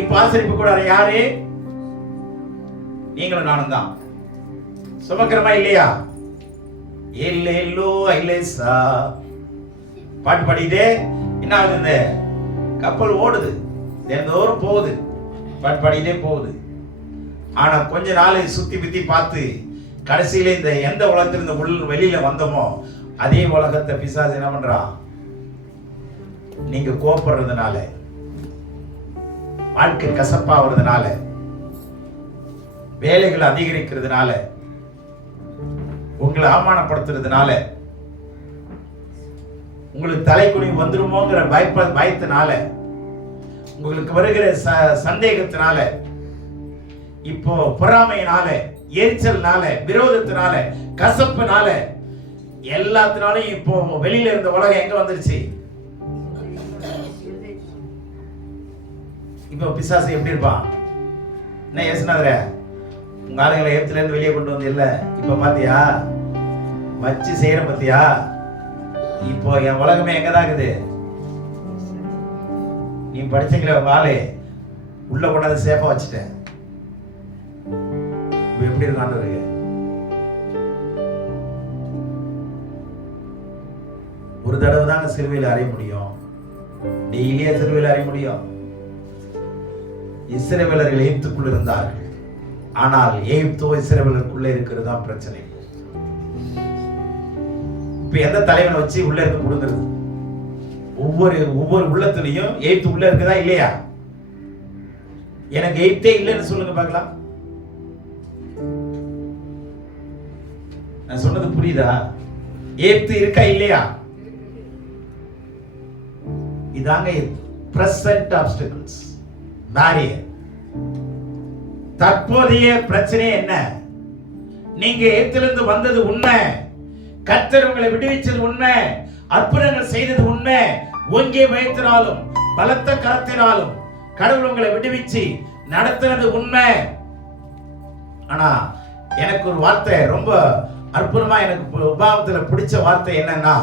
இப்ப ஆசரிப்பு கூடாரம் யாரு? நீங்களும் நானும் தான். சுமக்கிறமா இல்லையா? பாட்டு பாடிட்டே என்ன ஆகுது? கப்பல் ஓடுது, தினந்தோறும் போகுது, பாட்டு பாடிட்டே போகுது. ஆனா கொஞ்ச நாள் சுத்தி பித்தி பார்த்து கடைசியில இந்த எந்த உலகத்துல இந்த வெளியில வந்தோமோ அதே உலகத்தை பிசாசு என்ன பண்றான்? நீங்க கோபப்படுறதுனால, வாழ்க்கை கசப்பாகிறதுனால, வேலைகள் அதிகரிக்கிறதுனால, உங்களை அவமானப்படுத்துறதுனால, உங்களுக்கு தலைக்குனிவு வந்துருமோங்கிற பயத்தினால, உங்களுக்கு வருகிற சந்தேகத்தினால, இப்போ பொறாமையினால, எரிச்சல்னால, விரோதத்தினால, கசப்புனால, எல்லாத்தினாலும் இப்போ வெளியில இருந்த உலகம் எங்க வந்துருச்சு? இப்போ பிசாசு எப்படி இருப்பான்? என்ன யோசனாதர? உங்க ஆளுங்களை எகிப்துல இருந்து வெளியே கொண்டு வந்து இல்ல, இப்ப பாத்தியா வச்சு செய்யற பத்தியா? இப்போ என் உலகமே எங்கதான் இருக்குது? நீ படிச்சுக்கிற வாழை உள்ள கொண்டாந்து சேஃபா வச்சுட்டேன். எப்படி இருக்கான்னு ஒரு தடவை தாங்க சிலுவையில் அறைய முடியும். டெய்லியா சிலுவையில் அறைய முடியும். இஸ்ரவேலர்கள் எகிப்துக்குள் இருந்தார்கள். ஆனால் எகிப்தோ இஸ்ரவேலருக்குள்ள இருக்கிறது தான் பிரச்சனை. இப்ப எந்த தலைவனை வச்சு உள்ள இருக்க கொடுக்கிறது? ஒவ்வொரு உள்ளத்திலையும் எகிப்து உள்ள இருக்குதா இல்லையா? எனக்கு எகிப்தே இல்லைன்னு சொல்லுங்க பார்க்கலாம். நான் சொன்னது புரியுதா? எகிப்து இருக்கா இல்லையா? இதாங்க பிரசன்ட் ஆப்ஸ்டக்கிள்ஸ், பேரியர். தற்போதைய பிரச்சனை என்ன? நீங்க எகிப்திலிருந்து வந்தது உண்மை, கர்த்தர் உங்களை விடுவிச்சது உண்மை, அற்புதங்கள் செய்தது உண்மை. ஒங்கே பயத்தினாலும் பலத்த கரத்தினாலும் கடவுள் உங்களை விடுவிச்சு நடத்துறது உண்மை. ஆனா எனக்கு ஒரு வார்த்தை ரொம்ப அற்புதமா எனக்கு உபாகமத்துல பிடிச்ச வார்த்தை என்னன்னா,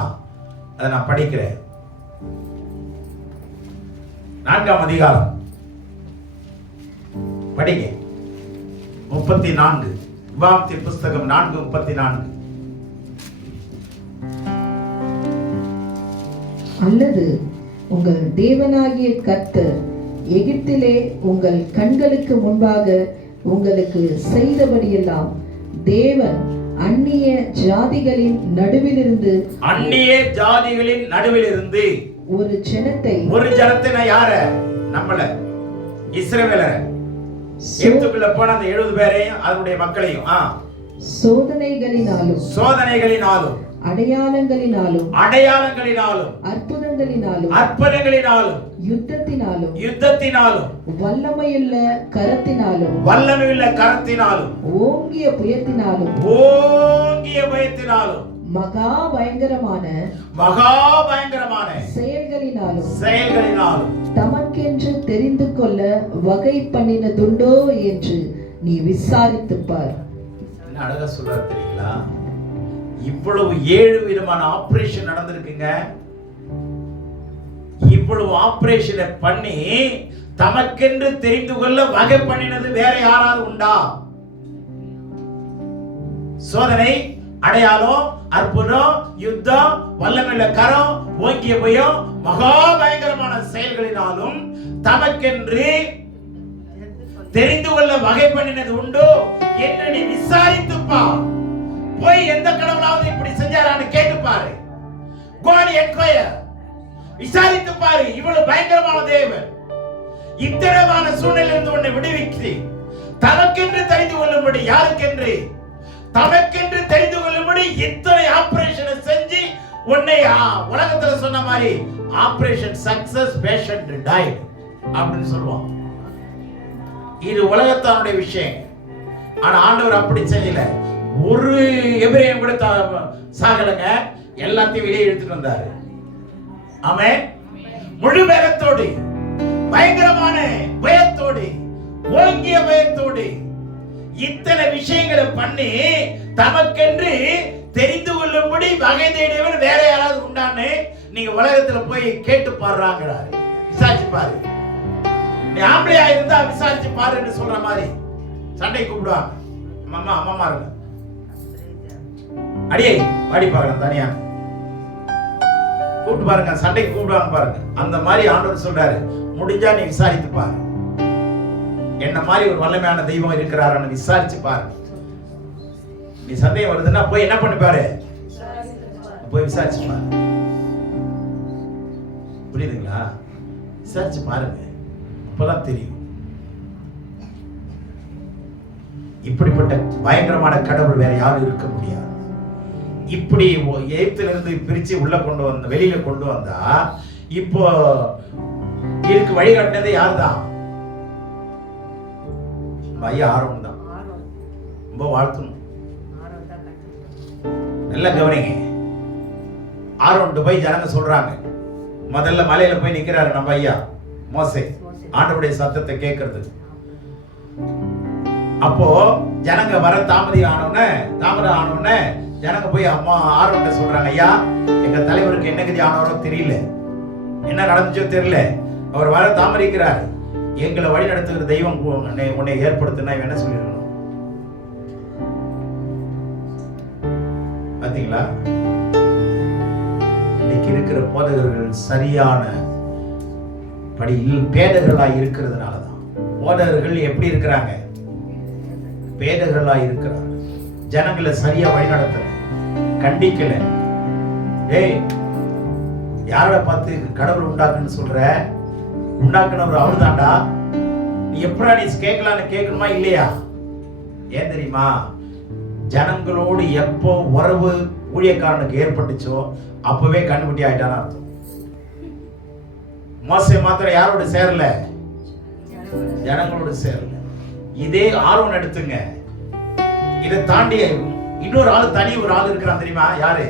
அதை நான் படிக்கிறேன். 4ஆம் அதிகாரம் படிங்க. 34 உபாகமத்தின் புஸ்தகம் 4:34. அல்லது உங்கள் தேவனாகிய கர்த்தர் எகிப்திலே உங்கள் கண்களுக்கு முன்பாக உங்களுக்கு செய்தபடியெல்லாம் தேவன் அந்நிய ஜாதிகளின் நடுவிலிருந்து ஒரு ஜனத்தை நான் யார நம்மள இஸ்ரவேலரை எகிப்துக்குள்ள போன அந்த 70 பேரையும் அதனுடைய மக்களையும் சோதனைகளினாலும் அடையாளங்களினாலும் அற்புதங்களினாலும் யுத்தத்தினாலும் வல்லமையுள்ள கரத்தினாலும் ஓங்கிய புயத்தினாலும் மகா பயங்கரமான செயல்களினாலும் தமக்கென்று தெரிந்து கொள்ள வகை பண்ணினதுண்டோ என்று நீ விசாரித்துப் பார். என்ன அழகா சொல்றாரு தெரியுங்களா? இவ்வளவு 7 விதமான ஆபரேஷன் நடந்திருக்குங்க. இவ்வளவு ஆபரேஷனை பண்ணி தமக்கென்று தெரிந்து கொள்ள வகை பண்ணினது வேற யாராவது உண்டா? சோதனை, அடையாளம், அற்புதம், யுத்தம், வல்லமையுள்ள கரம், ஓங்கிய புயம், மகா பயங்கரமான செயல்களினாலும் தமக்கென்று தெரிந்து கொள்ள வகை பண்ணினது உண்டோ என்று நீ விசாரித்துப்பா. போய் எந்த கடவுளாவது இப்படி செஞ்சாரான்னு கேட்டு பாரு. Go and inquire. விசாரித்து பாரு. இவ்வளவு பயங்கரமான தேவன் இத்தனைமான சூழ்நிலையிலிருந்து உன்னை விடுவித்து தனக்கென்று தெரிந்து கொள்ளும்படி, யாருக்கென்று? தனக்கென்று தெரிந்து கொள்ளும்படி இத்தனை ஆபரேஷனை செஞ்சு உன்னை உலகத்துல சொன்ன மாதிரி ஆபரேஷன் சக்சஸ், பேஷண்ட் டைட் அப்படின்னு சொல்லுவான். இது உலகத்தானுடைய விஷயம். ஆனா ஆண்டவர் அப்படி செய்யல. ஒரு எபிரேயன் கூட சாகலங்க. எல்லாத்தையும் வெளியே எடுத்துட்டு வந்தாரு. ஆமென். முழு வேகத்தோடு, பயங்கரமான பயத்தோடு, ஓங்கிய பயத்தோடு இத்தனை விஷயங்களை பண்ணி தமக்கென்று தெரிந்து கொள்ளும்படி வகை தேடியவன் வேற யாராவது உண்டான்னு நீங்க உலகத்துல போய் கேட்டு பாடுறாங்கிறாரு. விசாரிச்சு பாரு. நீ ஆம்பளையா இருந்தா விசாரிச்சு பாருன்னு சொல்ற மாதிரி சண்டை கூப்பிடுவாங்க. அம்மா இருங்க, அடியே வாடி பாருங்க, தனியா கூப்பிட்டு பாருங்க, சண்டைக்கு கூப்பிடுவாங்க பாருங்க. அந்த மாதிரி ஆண்டவர் சொல்றாரு, முடிஞ்சா நீ விசாரித்து பாரு. என்ன மாதிரி ஒரு வல்லமையான தெய்வம் இருக்கிறாரான்னு விசாரிச்சு பாரு. நீ சந்தேகம் வருதுன்னா போய் என்ன பண்ணி பாரு, போய் விசாரிச்சு பாரு. புரியுதுங்களா? விசாரிச்சு பாருங்க, அப்பதான் தெரியும். இப்படிப்பட்ட பயங்கரமான கடவுள் வேற யாரும் இருக்க முடியாது. இப்படி எகிப்திலிருந்து பிரிச்சு உள்ள கொண்டு வந்த, வெளியில கொண்டு வந்தா இப்போ இதுக்கு வழிகாட்டினது யாருதான்? ஐயா ஆரோன் தான். ரொம்ப வாழ்த்தணும். நல்ல கவனிங்க. ஆரோன் போய் ஜனங்க சொல்றாங்க, முதல்ல மலையில போய் நிக்கிறாரு நம்ம ஐயா மோசே, ஆண்டவருடைய சத்தத்தை கேட்கறது. அப்போ ஜனங்க வர தாமதம் ஆனோன்னு ஜனங்க போய் அம்மா ஆரோன் சொல்றாங்க, ஐயா எங்க தலைவருக்கு என்ன கதி ஆனவரோ தெரியல, என்ன நடந்துச்சோ தெரியல, அவர் வர தாமதிக்கிறார், எங்களை வழி நடத்துகிற தெய்வம் உன்னை ஏற்படுத்தினா என்ன சொல்லிருக்கணும்? பாத்தீங்களா? இன்னைக்கு இருக்கிற போதகர்கள் சரியான படியில் பேதர்களாய் இருக்கிறதுனாலதான். போதகர்கள் எப்படி இருக்கிறாங்க? பேதர்களாய் இருக்கிறாங்க. ஜனங்களை சரியா வழி நடத்தல, கண்டிக்கல. ஏய், யாரோட பார்த்து கடவுள் உண்டாக்குன்னு சொல்ற? உண்டாக்குனவர் அவரு தாண்டா. நீ எப்படா நீ கேட்கலான்னு கேட்கணுமா இல்லையா? ஏன் தெரியுமா? ஜனங்களோடு எப்போ உறவு ஊழியக்காரனுக்கு ஏற்பட்டுச்சோ அப்பவே கண்ணுக்குட்டி ஆயிட்டான்னு அர்த்தம். மோசே மாத்திரம் யாரோட சேரல? ஜனங்களோடு சேரல. இதே ஆர்வம் எடுத்துங்க. இதை தாண்டி இன்னொரு ஆள், தனி ஒரு ஆள் இருக்கிறான் தெரியுமா? யாரு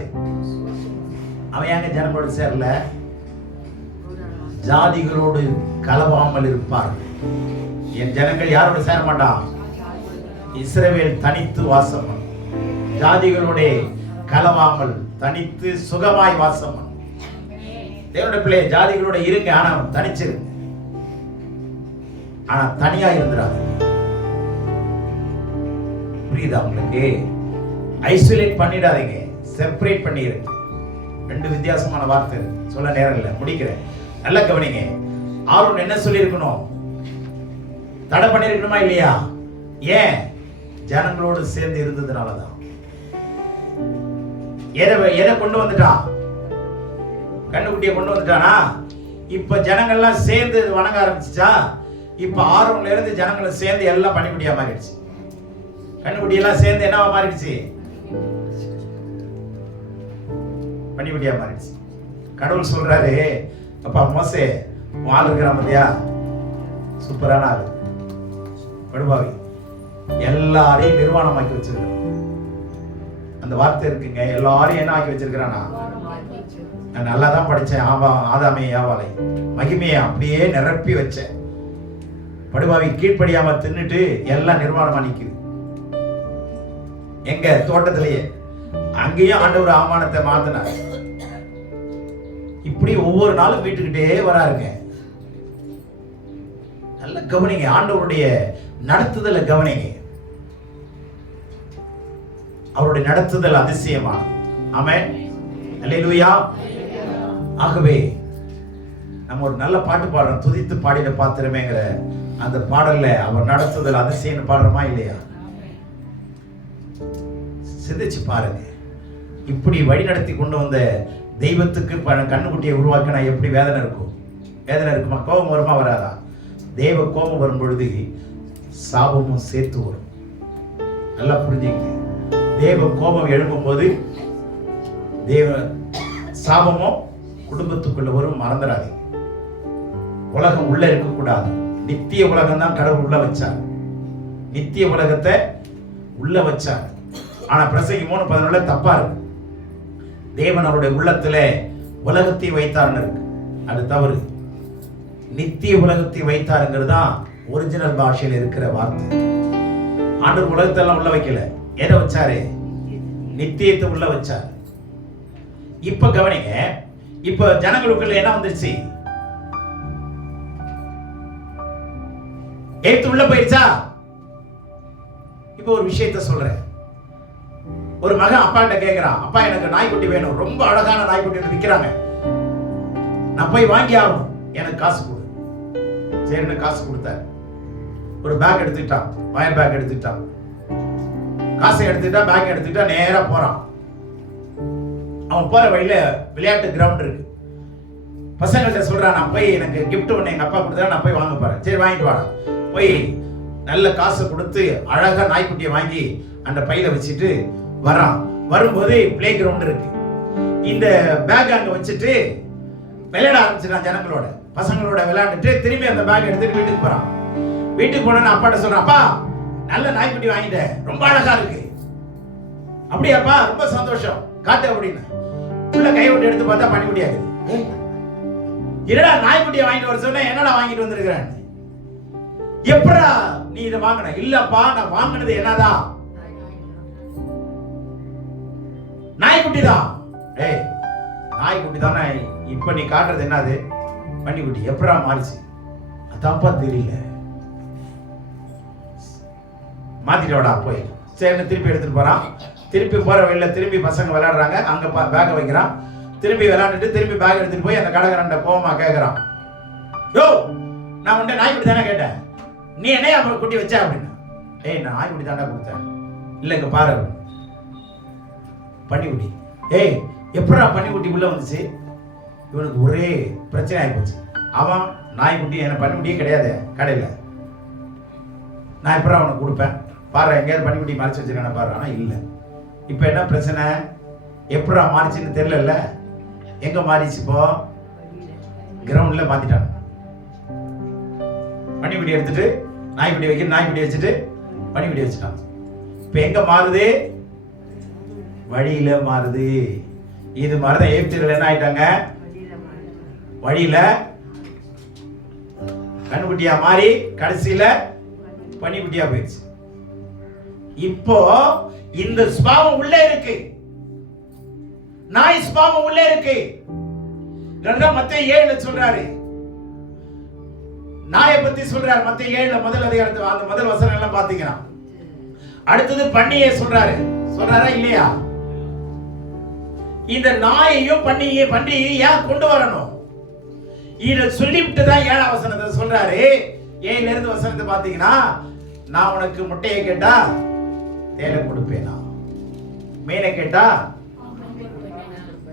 அவன்? ஏங்க ஜனங்களோடு சேரல? ஜாதிகளோடு கலவாமல் இருப்பார்கள். என் ஜனங்கள் யாரோட சேர மாட்டான்? இஸ்ரவேல் தனித்து வாசம் பண்ணும். ஜாதிகளோட கலவாமல் தனித்து சுகமாய் வாசம் பண்ணும். தேவனுடைய பிள்ளை, ஜாதிகளோட இருங்க, ஆனா தனிச்சிருங்க. ஆனா தனியா இருந்துறாங்க. புரியுதா உங்களுக்கு? ஐசோலேட் பண்ணிடாதீங்க, செப்பரேட் பண்ணிருங்க. ரெண்டு வித்தியாசமான வார்த்தை சொல்ல நேரம் இல்லை, முடிக்கிறேன். நல்லா கவனிங்க. ஆரோன் என்ன சொல்லி இருக்கணும்? தடை பண்ணிருக்கணுமா இல்லையா? ஏன்? ஜனங்களோடு சேர்ந்து இருந்ததுனாலதான். எதை கொண்டு வந்துட்டான்? கண்ணுக்குட்டியை கொண்டு வந்துட்டானா? இப்ப ஜனங்கள்லாம் சேர்ந்து வணங்க ஆரம்பிச்சுச்சா? இப்ப ஆரோன்ல இருந்து ஜனங்களை சேர்ந்து எல்லாம் பணிபுடியா மாறிடுச்சு. கண்ணுக்குட்டி எல்லாம் சேர்ந்து என்னவா மாறிடுச்சு? பணிபுடியா மாறிடுச்சு. கடவுள் சொல்றாரு, அப்பா மோசே, ஆள் இருக்கிறான் பாத்தியா, சூப்பரான ஆளு, படுபாவி, எல்லாரையும் நிர்வாணமாக்கி வச்சிருக்கான். அந்த வார்த்தை இருக்குங்க, எல்லாரையும் என்ன ஆக்கி வச்சிருக்கிறானா? நான் நல்லா தான் படிச்சேன். ஆதாமே யாவாலை மகிமையை அப்படியே நிரப்பி வச்சேன். படுபாவி கீழ்ப்படியாம தின்னுட்டு எல்லாம் நிர்வாணமா நிக்குது. எங்க தோட்டத்திலேயே. அங்கேயும் ஆண்டவர் அவமானத்தை மாத்தினார். இப்படி ஒவ்வொரு நாளும் வீட்டுக்கிட்டே வராருங்க. நல்ல கவனிங்க, ஆண்டவருடைய நடத்துதலை கவனிங்க. அவருடைய நடத்துதல் அதிசயமா. ஆமென், அல்லேலூயா. ஆகவே நம்ம ஒரு நல்ல பாட்டு பாடுறோம், துதித்து பாடின பாத்திரமேங்கிற அந்த பாடல்ல அவர் நடத்துதல் அதிசயம் பாடுறோமா இல்லையா? சிந்திச்சு பாருங்க. இப்படி வழி நடத்தி கொண்டு வந்த தெய்வத்துக்கு கண்ணுக்குட்டியை உருவாக்கினா எப்படி வேதனை இருக்கும்? வேதனை இருக்குமா? கோபம் வருமா வராதா? தேவ கோபம் வரும் பொழுது சாபமும் சேர்த்து வரும். நல்லா புரிஞ்சுங்க. தேவ கோபம் எழும்பும் போது தேவ சாபமும் குடும்பத்துக்குள்ள வரும். மறந்துடாதீங்க. உலகம் உள்ள இருக்கக்கூடாது. நித்திய உலகம் தான் கடவுள் உள்ள வச்சார். நித்திய உலகத்தை உள்ள வச்சார். ஆனா பிரசங்கி 3:11 தப்பா இருக்கு. தேவன் அவருடைய உள்ளத்துல உலகத்தை வைத்தார்னு இருக்கு. அது தவறு. நித்திய உலகத்தை வைத்தாருங்கிறது தான் ஒரிஜினல் பாஷையில் இருக்கிற வார்த்தை. ஆண்டவர் உலகத்தை எல்லாம் உள்ள வைக்கல. எதை வச்சாரு? நித்தியத்தை உள்ள வச்சார். இப்ப கவனிங்க. இப்ப ஜனங்களுக்குள்ள என்ன வந்துருச்சு? எய்த்து உள்ள போயிருச்சா? இப்ப ஒரு விஷயத்த சொல்றேன். ஒரு மகன் அப்பா கிட்ட கேட்கிறான், அப்பா எனக்கு நாய்க்குட்டி வேணும், ரொம்ப அழகான நாய்க்குட்டி விற்கிறாங்க, நான் போய் வாங்கி ஆகணும், எனக்கு காசு கொடு. சரின்னு காசு கொடுத்தார். ஒரு பேக் எடுத்துக்கிட்டான், வயர் பேக் எடுத்துக்கிட்டான். காசை எடுத்துக்கிட்டா, பேக் எடுத்துக்கிட்டா, நேரா போறான். அவன் போற வழியில விளையாட்டு கிரவுண்ட் இருக்கு. பசங்கள்ட்ட சொல்றான், நான் போய் எனக்கு கிஃப்ட் ஒன்று எங்க அப்பா கொடுத்தா, நான் போய் வாங்க போறேன். சரி வாங்கிட்டு வாடா. போய் நல்ல காசு கொடுத்து அழகா நாய்க்குட்டியை வாங்கி அந்த பையில வச்சுட்டு வரான். வரும்போது பிளே கிரவுண்ட் இருக்கு. இந்த பேக் அங்க வச்சுட்டு விளையாட ஆரம்பிச்சிட்டான். ஜனங்களோட பசங்களோட விளையாண்டுட்டு திரும்பி அந்த பேக் எடுத்துட்டு வீட்டுக்கு போறான். வீட்டுக்கு போனா அப்பாட்ட சொல்றான், அப்பா நல்ல நாய்க்குட்டி வாங்கிட்டேன், ரொம்ப அழகா இருக்கு. அப்படியாப்பா, ரொம்ப சந்தோஷம், காட்டு அப்படின்னு. உள்ள கை விட்டு எடுத்து பார்த்தா பனிக்குட்டியாது. என்னடா நாய்க்குட்டியை வாங்கிட்டு வர சொன்ன, என்னடா வாங்கிட்டு வந்திருக்கிறேன்? எப்படா நீ இதை வாங்கின? இல்லப்பா, நான் வாங்கினது என்னதான்? நாய்க்குட்டி தான். ஏய், நாய்க்குட்டி தானே. இப்ப நீ காட்டுறது என்னது? பன்னிக்குட்டி. எப்படா மாறிச்சு? அதான்ப்பா தெரியல. மாத்திட்டோடா போய். சரி திருப்பி எடுத்துட்டு போறான். திருப்பி போற வழியில திரும்பி பசங்க விளையாடுறாங்க. அங்க பேக வைக்கிறான். திரும்பி விளையாண்டுட்டு திரும்பி பேக் எடுத்துட்டு போய் அந்த கடைக்காரன்ட்ட கோவமா கேட்கறான், யோ நான் உன்ட்ட நாய்க்குட்டி தானே கேட்டேன், நீ என்னையா குட்டி வச்ச அப்படின்னு. ஏய், நான் நாய்க்குட்டி தாண்டா கொடுத்தேன். இல்லைங்க பாரு, பன்னிக்குட்டி. ஏய், எப்படா பன்னிக்குட்டி உள்ள வந்துச்சு? இவனுக்கு ஒரே பிரச்சனை ஆகி போச்சு. அவன் நாய்க்குட்டி, என்ன பன்னிக்குட்டியே கிடையாது கடையில், நான் எப்படா அவனுக்கு கொடுப்பேன்? பாரு, எங்கேயாவது பன்னிக்குட்டி மறைச்சு வச்சிருக்கான பாரு. ஆனால் இல்லை. இப்போ என்ன பிரச்சனை? எப்படா மாறிச்சுன்னு தெரியல. எங்க மாறிச்சு? இப்போ கிரவுண்ட்ல மாத்திட்டான். பன்னிக்குட்டி எடுத்துட்டு நாய்க்குட்டி வைக்க, நாய்க்குட்டி வச்சுட்டு பன்னிக்குட்டி வச்சுட்டான். இப்ப எங்க மாறுது? வழியில மாறுது. இது மாதிரிதான் எகிப்தியர்கள் என்ன ஆயிட்டாங்க? வழியில கண்ணுக்குட்டியா மாறி கடைசியில பனிக்குட்டியா போயிடுச்சு. இப்போ இந்த சுபாவம் உள்ளே இருக்கு, நாய் சுபாவம் உள்ளே இருக்கு. மத்தேயு 7 சொல்றாரு, நாயை பத்தி சொல்றாரு. மத்தேயு 7 முதல் அதிகாரத்துல அந்த முதல் வசனம் எல்லாம் பாத்தீங்கன்னா, அடுத்தது பன்னியை சொல்றாரா இல்லையா? இந்த நாயையும் பன்னியையும் ஏன் கொண்டு வரணும்? இத சொல்லிவிட்டு தான் 7ஆம் வசனத்தை சொல்றாரு. 7ல இருந்து வசனத்தை பாத்தீங்கன்னா, நான் உனக்கு முட்டையை கேட்டா தேலை கொடுப்பேனா, மீனை கேட்டா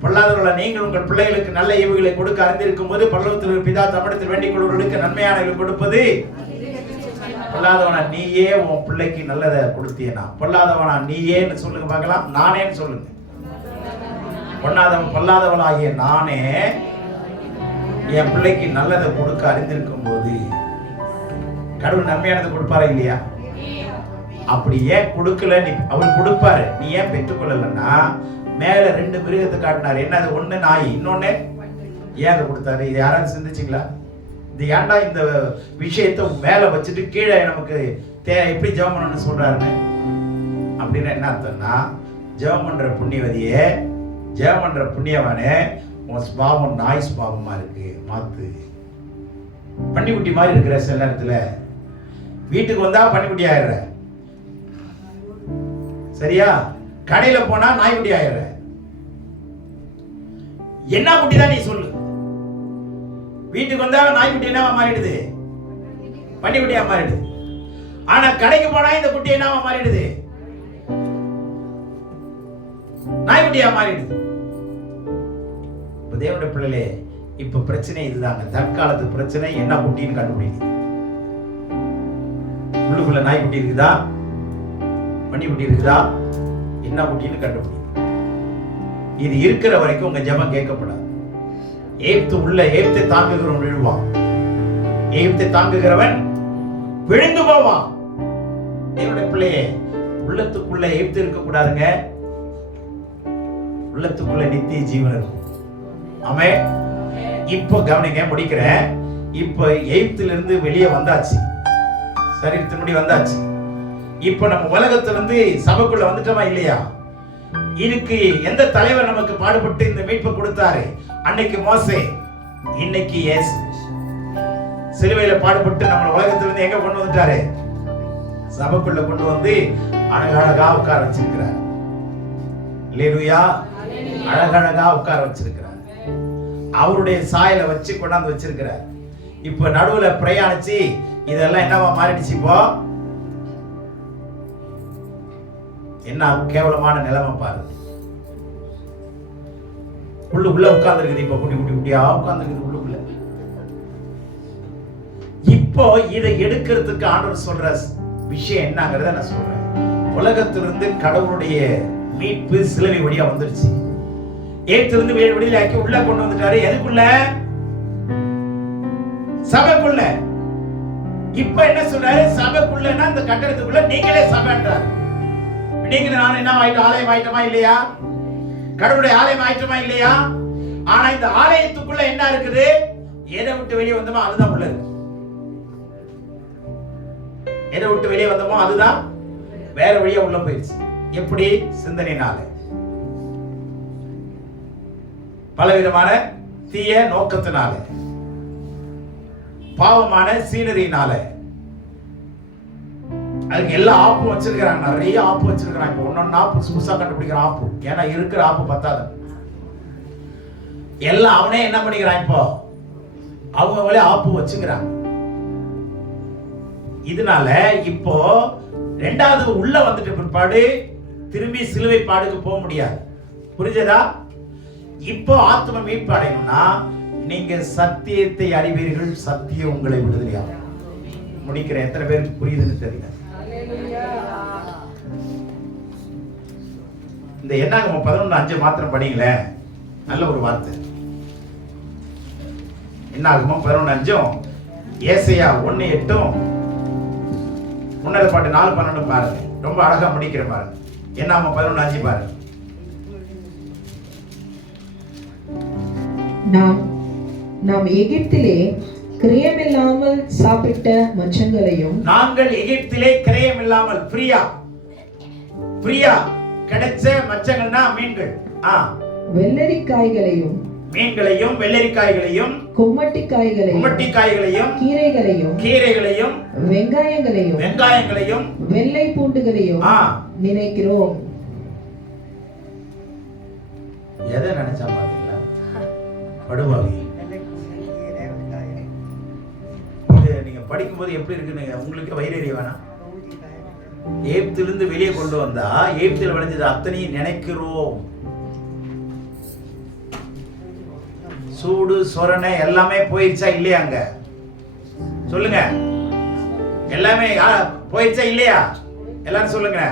பொல்லாதவர்கள நீங்கள் உங்கள் பிள்ளைகளுக்கு நல்ல ஈவுகளை கொடுக்க அறிந்திருக்கும் போது பரலோகத்தில் இருக்கிற பிதா தம்மிடத்தில் வேண்டிக் கொள்வர்களுக்கு நன்மையானவை கொடுப்பது. பொல்லாதவனா நீயே உன் பிள்ளைக்கு நல்லதை கொடுத்தியனா? பொல்லாதவனா நீயேன்னு சொல்லுங்க பார்க்கலாம், நானேன்னு சொல்லுங்க. பொல்லாதவனாகிய நானே என் பிள்ளைக்கு நல்லதை கொடுக்க அறிந்திருக்கும் போது கடவுள் நன்மையானதை கொடுப்பாரா இல்லையா? அப்படி ஏன் கொடுக்கல? நீ அவர் கொடுப்பாரு, நீ ஏன் பெற்றுக்கொள்ளலன்னா, மேல 2 மிருகத்தை காட்டினாரு. என்னது? ஒண்ணு நாய், இன்னொன்னு ஏன் அதை கொடுத்தாரு? இது யாராவது சிந்திச்சிங்களா? இது ஏன்டா இந்த விஷயத்தை மேல வச்சுட்டு கீழே நமக்கு எப்படி ஜெபம் பண்ணணும்னு சொல்றாருன்னு? அப்படின்னு என்ன அர்த்தம்னா, ஜெபம் பண்ற புண்ணியவதியே, ஜெபம் பண்ற புண்ணியவனே, உன் சுபாவம் நாய் சுபாவமா இருக்கு, மாத்து. பன்னிக்குட்டி மாதிரி இருக்கிற சில நேரத்துல வீட்டுக்கு வந்தா பன்னிக்குட்டி ஆயிடுற, சரியா? கடையில போனா நாய்க்குட்டி ஆயிடுற. என்ன குட்டி தான் நீ சொல்லு? வீட்டுக்கு வந்தா நாய்க்குட்டி என்னவா மாறிடுது? பன்னிக்குட்டியா மாறிடுது. ஆனா கடைக்கு போனா இந்த குட்டி என்னவா மாறிடுது? நாய்க்குட்டியா மாறிடுது. தேவனுடைய பிள்ளைகளே, இப்ப பிரச்சனை இதுதாங்க. தற்காலத்து பிரச்சனை என்ன குட்டின்னு கண்டுபிடிங்க. உள்ளுக்குள்ள நாய்க்குட்டி இருக்குதா, பன்னிக்குட்டி இருக்குதா, என்ன குட்டின்னு கண்டுபிடி. இது இருக்கிற வரைக்கும் உங்க ஜெபம் கேட்கப்படாது. எகிப்தை தாங்குகிறவன் விழுவான், எகிப்தை தாங்குகிறவன் விழுந்து போவான். என்னுடைய பிள்ளையே, உள்ளத்துக்குள்ள எகிப்து இருக்க கூடாதுங்க, உள்ளத்துக்குள்ள நித்திய ஜீவன் இருக்கும். ஆமென். இப்போ கவனிங்க, முடிக்கிறேன். இப்போ எகிப்திலிருந்து இருந்து வெளியே வந்தாச்சு, சரீரத்தினுடைய வந்தாச்சு. இப்போ நம்ம உலகத்திலிருந்து சபைக்குள்ள வந்துட்டோமா இல்லையா? இதுக்கு எந்த தலைவர் நமக்கு பாடுபட்டு இந்த மீட்பை கொடுத்தாரு? அன்னைக்கு மோசே, இன்னைக்கு இயேசு சிலுவையில பாடுபட்டு நம்ம உலகத்திலிருந்து எங்க கொண்டு வந்துட்டாரு? சபைக்குள்ள கொண்டு வந்து அழகழகா உட்கார வச்சிருக்கிறார். அல்லேலூயா. அழகழகா உட்கார வச்சிருக்கிறார். அவருடைய சாயலை வச்சு கொண்டாந்து வச்சிருக்கிறார். இப்ப நடுவுல பிரயாணிச்சு இதெல்லாம் என்னவா மாறிடுச்சு? இப்போ என்ன கேவலமான நிலைமை பாரு. உள்ளுக்குள்ள உட்கார்ந்து இருக்குது. இப்ப குட்டி குட்டி குட்டியா உட்கார்ந்து இருக்குது உள்ளுக்குள்ள. இப்போ இதை எடுக்கிறதுக்கு ஆண்டவர் சொல்ற விஷயம் என்னங்கறத நான் சொல்றேன். உலகத்திலிருந்து கடவுளுடைய மீட்பு சிலுவை வழியா வந்துருச்சு. ஏத்திலிருந்து விடுதலை ஆக்கி உள்ள கொண்டு வந்துட்டாரு. எதுக்குள்ள? சபைக்குள்ள. இப்ப என்ன சொல்றாரு? சபைக்குள்ளனா இந்த கட்டடத்துக்குள்ள நீங்களே சபைன்றாரு. நீங்க நான் என்ன ஆயிட்டோம்? ஆலயம் ஆயிட்டோமா இல்லையா? கடவுளுடைய ஆலயம் ஆயிட்டோமா இல்லையா? ஆனா இந்த ஆலயத்துக்குள்ள என்ன இருக்குது? எதை விட்டு வெளியே வந்தோமோ அதுதான் உள்ள இருக்கு. எதை விட்டு வெளியே வந்தோமோ அதுதான் வேற வழியா உள்ள போயிடுச்சு. எப்படி? சிந்தனையினால, பலவிதமான தீய நோக்கத்தினால, பாவமான சீனரியினால. அதுக்கு எல்லா ஆப்பும் வச்சிருக்கிறாங்க, நிறைய ஆப்பு வச்சிருக்கிறாங்க. இப்போ ஒன்னொன்னா புதுசா கண்டுபிடிக்கிற ஆப்பு. ஏன்னா இருக்கிற ஆப்பு பத்தாது. எல்லாம் அவனே என்ன பண்ணிக்கிறான்? இப்போ அவங்களே ஆப்பு வச்சுக்கிறாங்க. இதனால இப்போ ரெண்டாவது உள்ள வந்துட்டு பிற்பாடு திரும்பி சிலுவை பாடுக்கு போக முடியாது. புரிஞ்சதா? இப்போ ஆத்ம மீட்பு அடையணும்னா நீங்க சத்தியத்தை அறிவீர்கள், சத்தியம் உங்களை விடுதலையாகும். முடிக்கிறேன். எத்தனை பேருக்கு புரியுதுன்னு தெரியல. இந்த என்னாகமம் 11:5 மாத்திரம் படிங்களேன். நல்ல ஒரு வார்த்தை. என்னாகமம் 11:5, ஏசாயா 1:8, முன்னர பாட்டு 4:12 பாருங்க. ரொம்ப அழகா முடிக்கிற பாருங்க. என்னாகமம் 11:5 பாருங்க. நாம் எகிப்திலே கிரியமில்லாமல் சாப்பிட்ட மச்சங்களையும், நாங்கள் எகிப்திலே கிரயம் இல்லாமல் ஃப்ரீயா கிடைச்ச மச்சங்கள்னா மீன்கள், வெள்ளரிக்காய்களையும், மீன்களையும் வெள்ளரிக்காய்களையும், கும்மட்டிக்காய்களையும், கீரைகளையும், வெங்காயங்களையும், வெள்ளை பூண்டுகளையும் நினைக்கிறோம். எதை நினைச்சா பாத்தீங்களா? படுபாவி. நீங்க படிக்கும்போது எப்படி இருக்குன்னு உங்களுக்கு வயிறறிய வேணாம். எகிப்திலிருந்து வெளியே கொண்டு வந்தா எகிப்தில் விளைஞ்சது அத்தனையும் நினைக்கிறோம். சூடு சொரணை எல்லாமே போயிடுச்சா இல்லையாங்க? சொல்லுங்க, எல்லாமே போயிடுச்சா இல்லையா? எல்லாரும் சொல்லுங்க.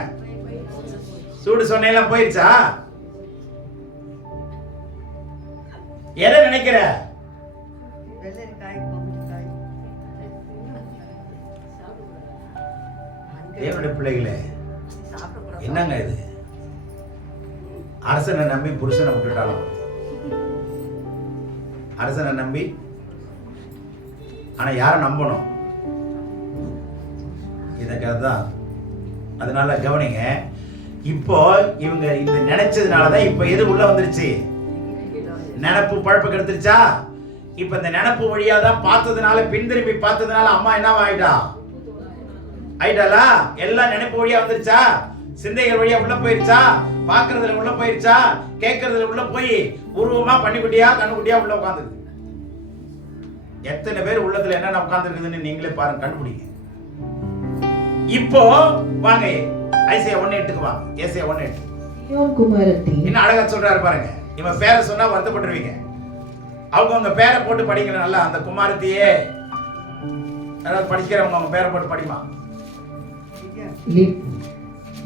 சூடு சொரணை எல்லாம் போயிடுச்சா? எதை நினைக்கிற? தேவனுடைய பிள்ளைகளே, என்னங்க இது? அரசனை நம்பி புருஷனை விட்டுட்டாலும், அரசனை நம்பி, ஆனா யாரை நம்பணும்? இதற்காகத்தான். அதனால கவனிங்க, இப்போ இவங்க இந்த நினைச்சதுனாலதான் இப்ப எது உள்ள வந்துருச்சு? நினப்பு பழப்பு கெடுத்துருச்சா? இப்ப இந்த நினப்பு வழியா தான் பார்த்ததுனால, பின்திரும்பி பார்த்ததுனால அம்மா என்னவா ஆயிட்டாளா? எல்லாம் நினைப்பு வழியா வந்துருச்சா? சிந்தைகள் வழியா உள்ள போயிருச்சா? பாக்குறதுல உள்ள போயிருச்சா? கேட்கறதுல உள்ள போய் உருவமா பண்ணிக்குட்டியா கண்ணுக்குட்டியா உள்ள உட்காந்துருக்கு. எத்தனை பேர் உள்ளத்துல என்னென்ன உட்காந்துருக்குதுன்னு நீங்களே பாருங்க, கண்டுபிடிங்க. இப்போ வாங்க ஐசியா 1:8 வாங்க. ஏசியா 1:8 என்ன அழகா சொல்றாரு பாருங்க. இவன் பேரை சொன்னா வருத்தப்பட்டுருவீங்க. அவங்க பேரை போட்டு படிக்கணும் நல்லா. அந்த குமாரத்தியே யாராவது படிக்கிறவங்க அவங்க பேரை போட்டு படிமா.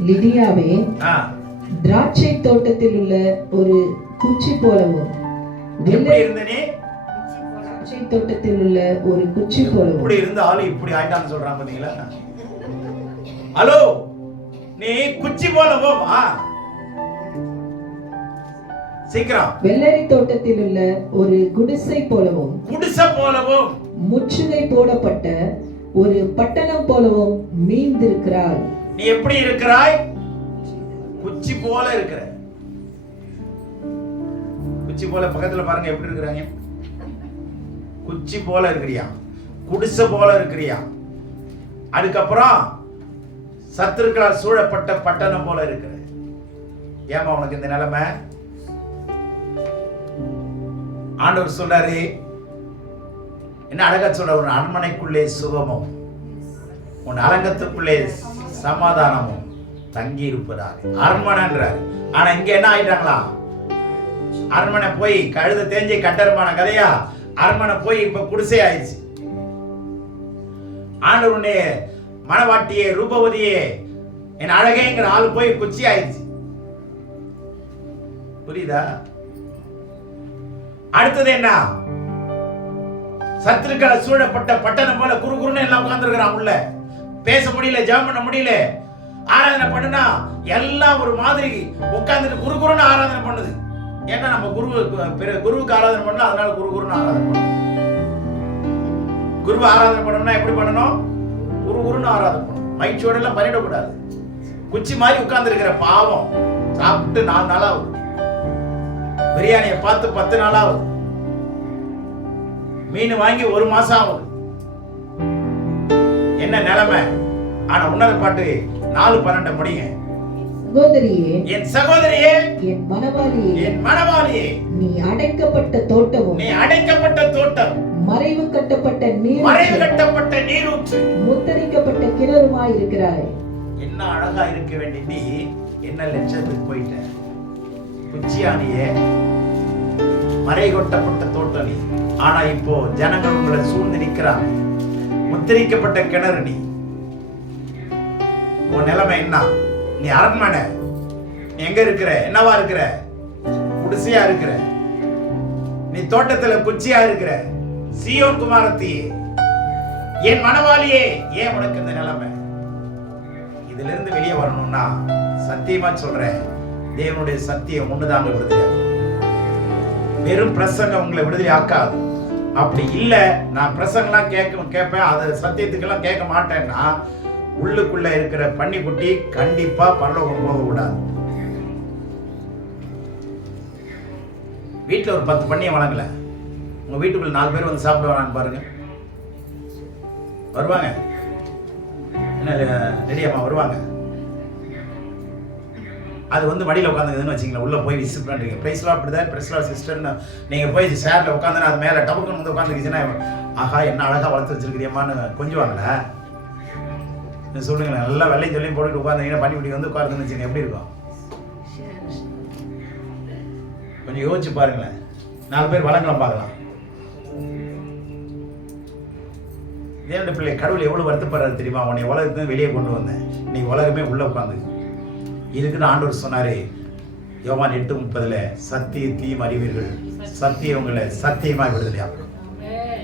லிடியாவே, திராட்சை தோட்டத்தில் உள்ள ஒரு குச்சி போலவும், திராட்சை தோட்டத்தில் உள்ள ஒரு குச்சி போலவும். இப்படி இருந்த ஆளு இப்படி ஆயிட்டான்னு சொல்றாங்க பாத்தீங்களா? ஹலோ, நீ குச்சி போலவும் சீக்கிரம். வெள்ளரி தோட்டத்தில் உள்ள ஒரு குடிசை போலவும், முற்றுகை போடப்பட்ட ஒரு பட்டணம் போலவும் மீந்திருக்கிறாய். நீ எப்படி இருக்கிறாய்? குச்சி போல இருக்கிற. குச்சி போல பக்கத்துல பாருங்க எப்படி இருக்கிறாங்க. குச்சி போல இருக்கிறியா, குடிசை போல இருக்கிறியா. அதுக்கப்புறம் சத்துருக்களால் சூழப்பட்ட பட்டணம் போல இருக்கிற. ஏமா உனக்கு இந்த நிலைமை? ஆண்டவர் சொல்றாரு, என்ன அழகா சொல்ற, உன் அரண்மனைக்குள்ளே சுகமும் உன் அலங்கத்துக்குள்ளே சமாதானமும் தங்கி இருப்பதாக. அரண்மனைன்றார். ஆனா இங்க என்ன ஆயிட்டாங்களா? அரண்மனை போய் கழுத தேஞ்சி கட்டரமான கதையா, அரண்மனை போய் இப்ப குடிசை ஆயிடுச்சு. ஆண்டவருடைய மனவாட்டியே ரூபவதியே என் அழகேங்கிற ஆளு போய் குச்சி ஆயிடுச்சு. புரியுதா? அடுத்தது என்ன? சத்துருக்களை சூழப்பட்ட பட்டணம் போல குறுகுறுன்னு எல்லாம் உட்கார்ந்துருக்கிறான். உள்ள பேச முடியல, ஜெபம் பண்ண முடியல. ஆராதனை பண்ணுனா எல்லாம் ஒரு மாதிரி உட்கார்ந்துட்டு குறுகுறுன்னு ஆராதனை பண்ணுது. ஏன்னா நம்ம குருவுக்கு ஆராதனை பண்ணலாம், அதனால குறுகுறுன்னு ஆராதனை பண்ணணும். குருவை ஆராதனை பண்ணணும்னா எப்படி பண்ணணும்? குறுகுறுன்னு ஆராதனை பண்ணணும். மைச்சோட எல்லாம் பண்ணிடக்கூடாது. குச்சி மாதிரி உட்கார்ந்து இருக்கிற பாவம் சாப்பிட்டு 4 நாள் ஆகுது. பிரியாணியை பார்த்து 10 நாள் ஆகுது. மீன் வாங்கி 1 மாசம் ஆகுது. என்ன நிலைமை? ஆனா உன்னத பாட்டு 4:12 முடியுங்க. சகோதரியே, என் சகோதரியே, என் மனவாளியே, என் மனவாளியே, நீ அடைக்கப்பட்ட தோட்டமும், நீ அடைக்கப்பட்ட தோட்டம், மறைவு கட்டப்பட்ட நீரூற்று, முத்தரிக்கப்பட்ட கிணறுமாய் இருக்கிறாய். என்ன அழகா இருக்க வேண்டிய நீ என்ன லட்சத்துக்கு போயிட்ட? குச்சியானியே, மறை கொட்டப்பட்ட தோட்டம் நீ. ஆனா இப்போ ஜனங்கள் உங்களை சூழ்ந்து நிற்கிறாங்க. முத்திரிக்கப்பட்ட கிணறு நீ. உன் நிலைமை என்ன? நீ அரண்மனை. நீ எங்க இருக்கிற? என்னவா இருக்கிற? குடிசையா இருக்கிற. நீ தோட்டத்துல குச்சியா இருக்கிற. சீயோன் குமாரத்தியே, என் மனவாளியே, ஏன் உனக்கு இந்த நிலைமை? இதுல இருந்து வெளியே வரணும்னா சத்தியமா சொல்றேன், தேவனுடைய சத்தியம் ஒண்ணுதாங்க விடுதலை. வெறும் பிரசங்கம் உங்களை விடுதலை ஆக்காது. அப்படி இல்ல, நான் பிரசங்கெல்லாம் கேட்பேன், அது சத்தியத்துக்கெல்லாம் கேட்க மாட்டேன்னா உள்ளுக்குள்ள இருக்கிற பன்னிக்குட்டி கண்டிப்பா பரலோகம் போக கூடாது. வீட்டுல ஒரு 10 பண்ணியை வழங்கல, உங்க வீட்டுக்குள்ள 4 பேர் வந்து சாப்பிடுவாங்கன்னு பாருங்க. வருவாங்க, என்ன ரெடியாமா வருவாங்க. அது வந்து மடியில் உட்காந்துக்குதுன்னு வச்சிங்களேன், உள்ளே போய் விசிட் பண்ணுறீங்க, ப்ரைஸ்லாம் அப்படிதான், ப்ரைஸ்லாம் சிஸ்டர்னு நீங்கள் போய் ஷேரில் உட்காந்துன்னு அது மேலே டபுக்குன்னு வந்து உட்காந்துக்கிச்சுன்னா, ஆஹா என்ன அழகாக வளர்த்து வச்சிருக்கிறியம்மான்னு கொஞ்சுவாங்களே. சொல்லுங்களேன், நல்லா வெள்ளையும் சொல்லியும் போட்டுட்டு உட்காந்துங்கன்னா பனிக்குட்டி வந்து உட்காருதுன்னு வச்சுங்க, எப்படி இருக்கும்? கொஞ்சம் யோசிச்சு பாருங்களேன். 4 பேர் வளங்கலாம் பார்க்கலாம். தேவனுடைய பிள்ளை, கடவுள் எவ்வளவு வருத்தப்படுறாரு தெரியுமா? உன்னை உலகத்தை வெளியே கொண்டு வந்தேன், இன்னைக்கு உலகமே உள்ள உட்காந்து இதுக்குன்னு ஆண்டவர் சொன்னாரு யோவான் 8:30, சத்தியத்தையும் அறிவீர்கள், சத்தியம் உங்களை சத்தியமாய் விடுதலையாக்கும்.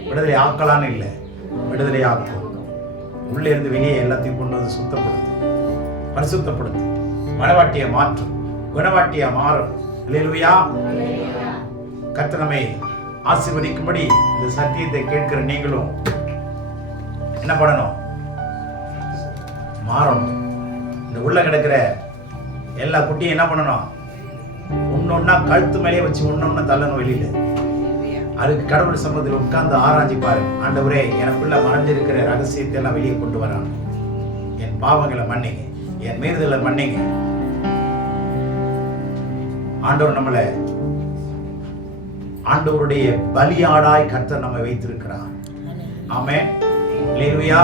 விடுதலை ஆக்கலான்னு இல்லை, விடுதலை ஆக்கும். உள்ளே இருந்து வெளியே எல்லாத்தையும் கொண்டு வந்து சுத்தப்படுத்தும், பரிசுத்தப்படுத்தும், மனவாட்டியை மாற்றும், குணவாட்டியா மாறும். அல்லேலூயா. கர்த்தர் நம்மை ஆசீர்வதிக்கும்படி இந்த சத்தியத்தை கேட்கிற நீங்களும் என்ன பண்ணணும்? மாறணும். இந்த உள்ள கிடக்கிற எல்லா குட்டியும் என்ன பண்ணணும்? ஒன்னொன்னா கழுத்து மேலே வச்சு ஒன்னொன்னா தள்ளணும் வெளியில. அதுக்கு கடவுள் சமூகத்தில் உட்கார்ந்து ஆராய்ச்சி பாருங்க. ஆண்டவரே, எனக்குள்ள மறைஞ்சிருக்கிற ரகசியத்தை எல்லாம் வெளியே கொண்டு வரான். என் பாவங்களை மன்னிங்க, என் மீறுதலை மன்னிங்க. ஆண்டவர் நம்மளை ஆண்டவருடைய பலியாடாய் கர்த்தர் நம்ம வைத்திருக்கிறார். ஆமென். அல்லேலூயா.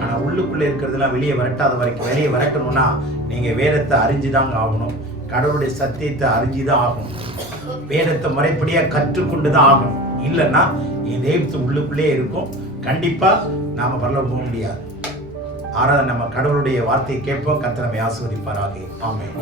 ஆனா உள்ளுக்குள்ள இருக்கிறதெல்லாம் வெளியே வரட்டாத வரைக்கும், வெளியே வரட்டணும்னா நீங்க வேதத்தை அறிஞ்சுதாங்க ஆகணும், கடவுளுடைய சத்தியத்தை அறிஞ்சுதான் ஆகணும், வேதத்தை முறைப்படியா கற்றுக்கொண்டுதான் ஆகணும். இல்லைன்னா தெய்வத்து உள்ளுக்குள்ளே இருக்கும், கண்டிப்பா நாம பரலோகம் போக முடியாது. ஆறாவது நம்ம கடவுளுடைய வார்த்தையை கேட்போம். கர்த்தர் நம்மை ஆசீர்வதிப்பாராக. ஆமென்.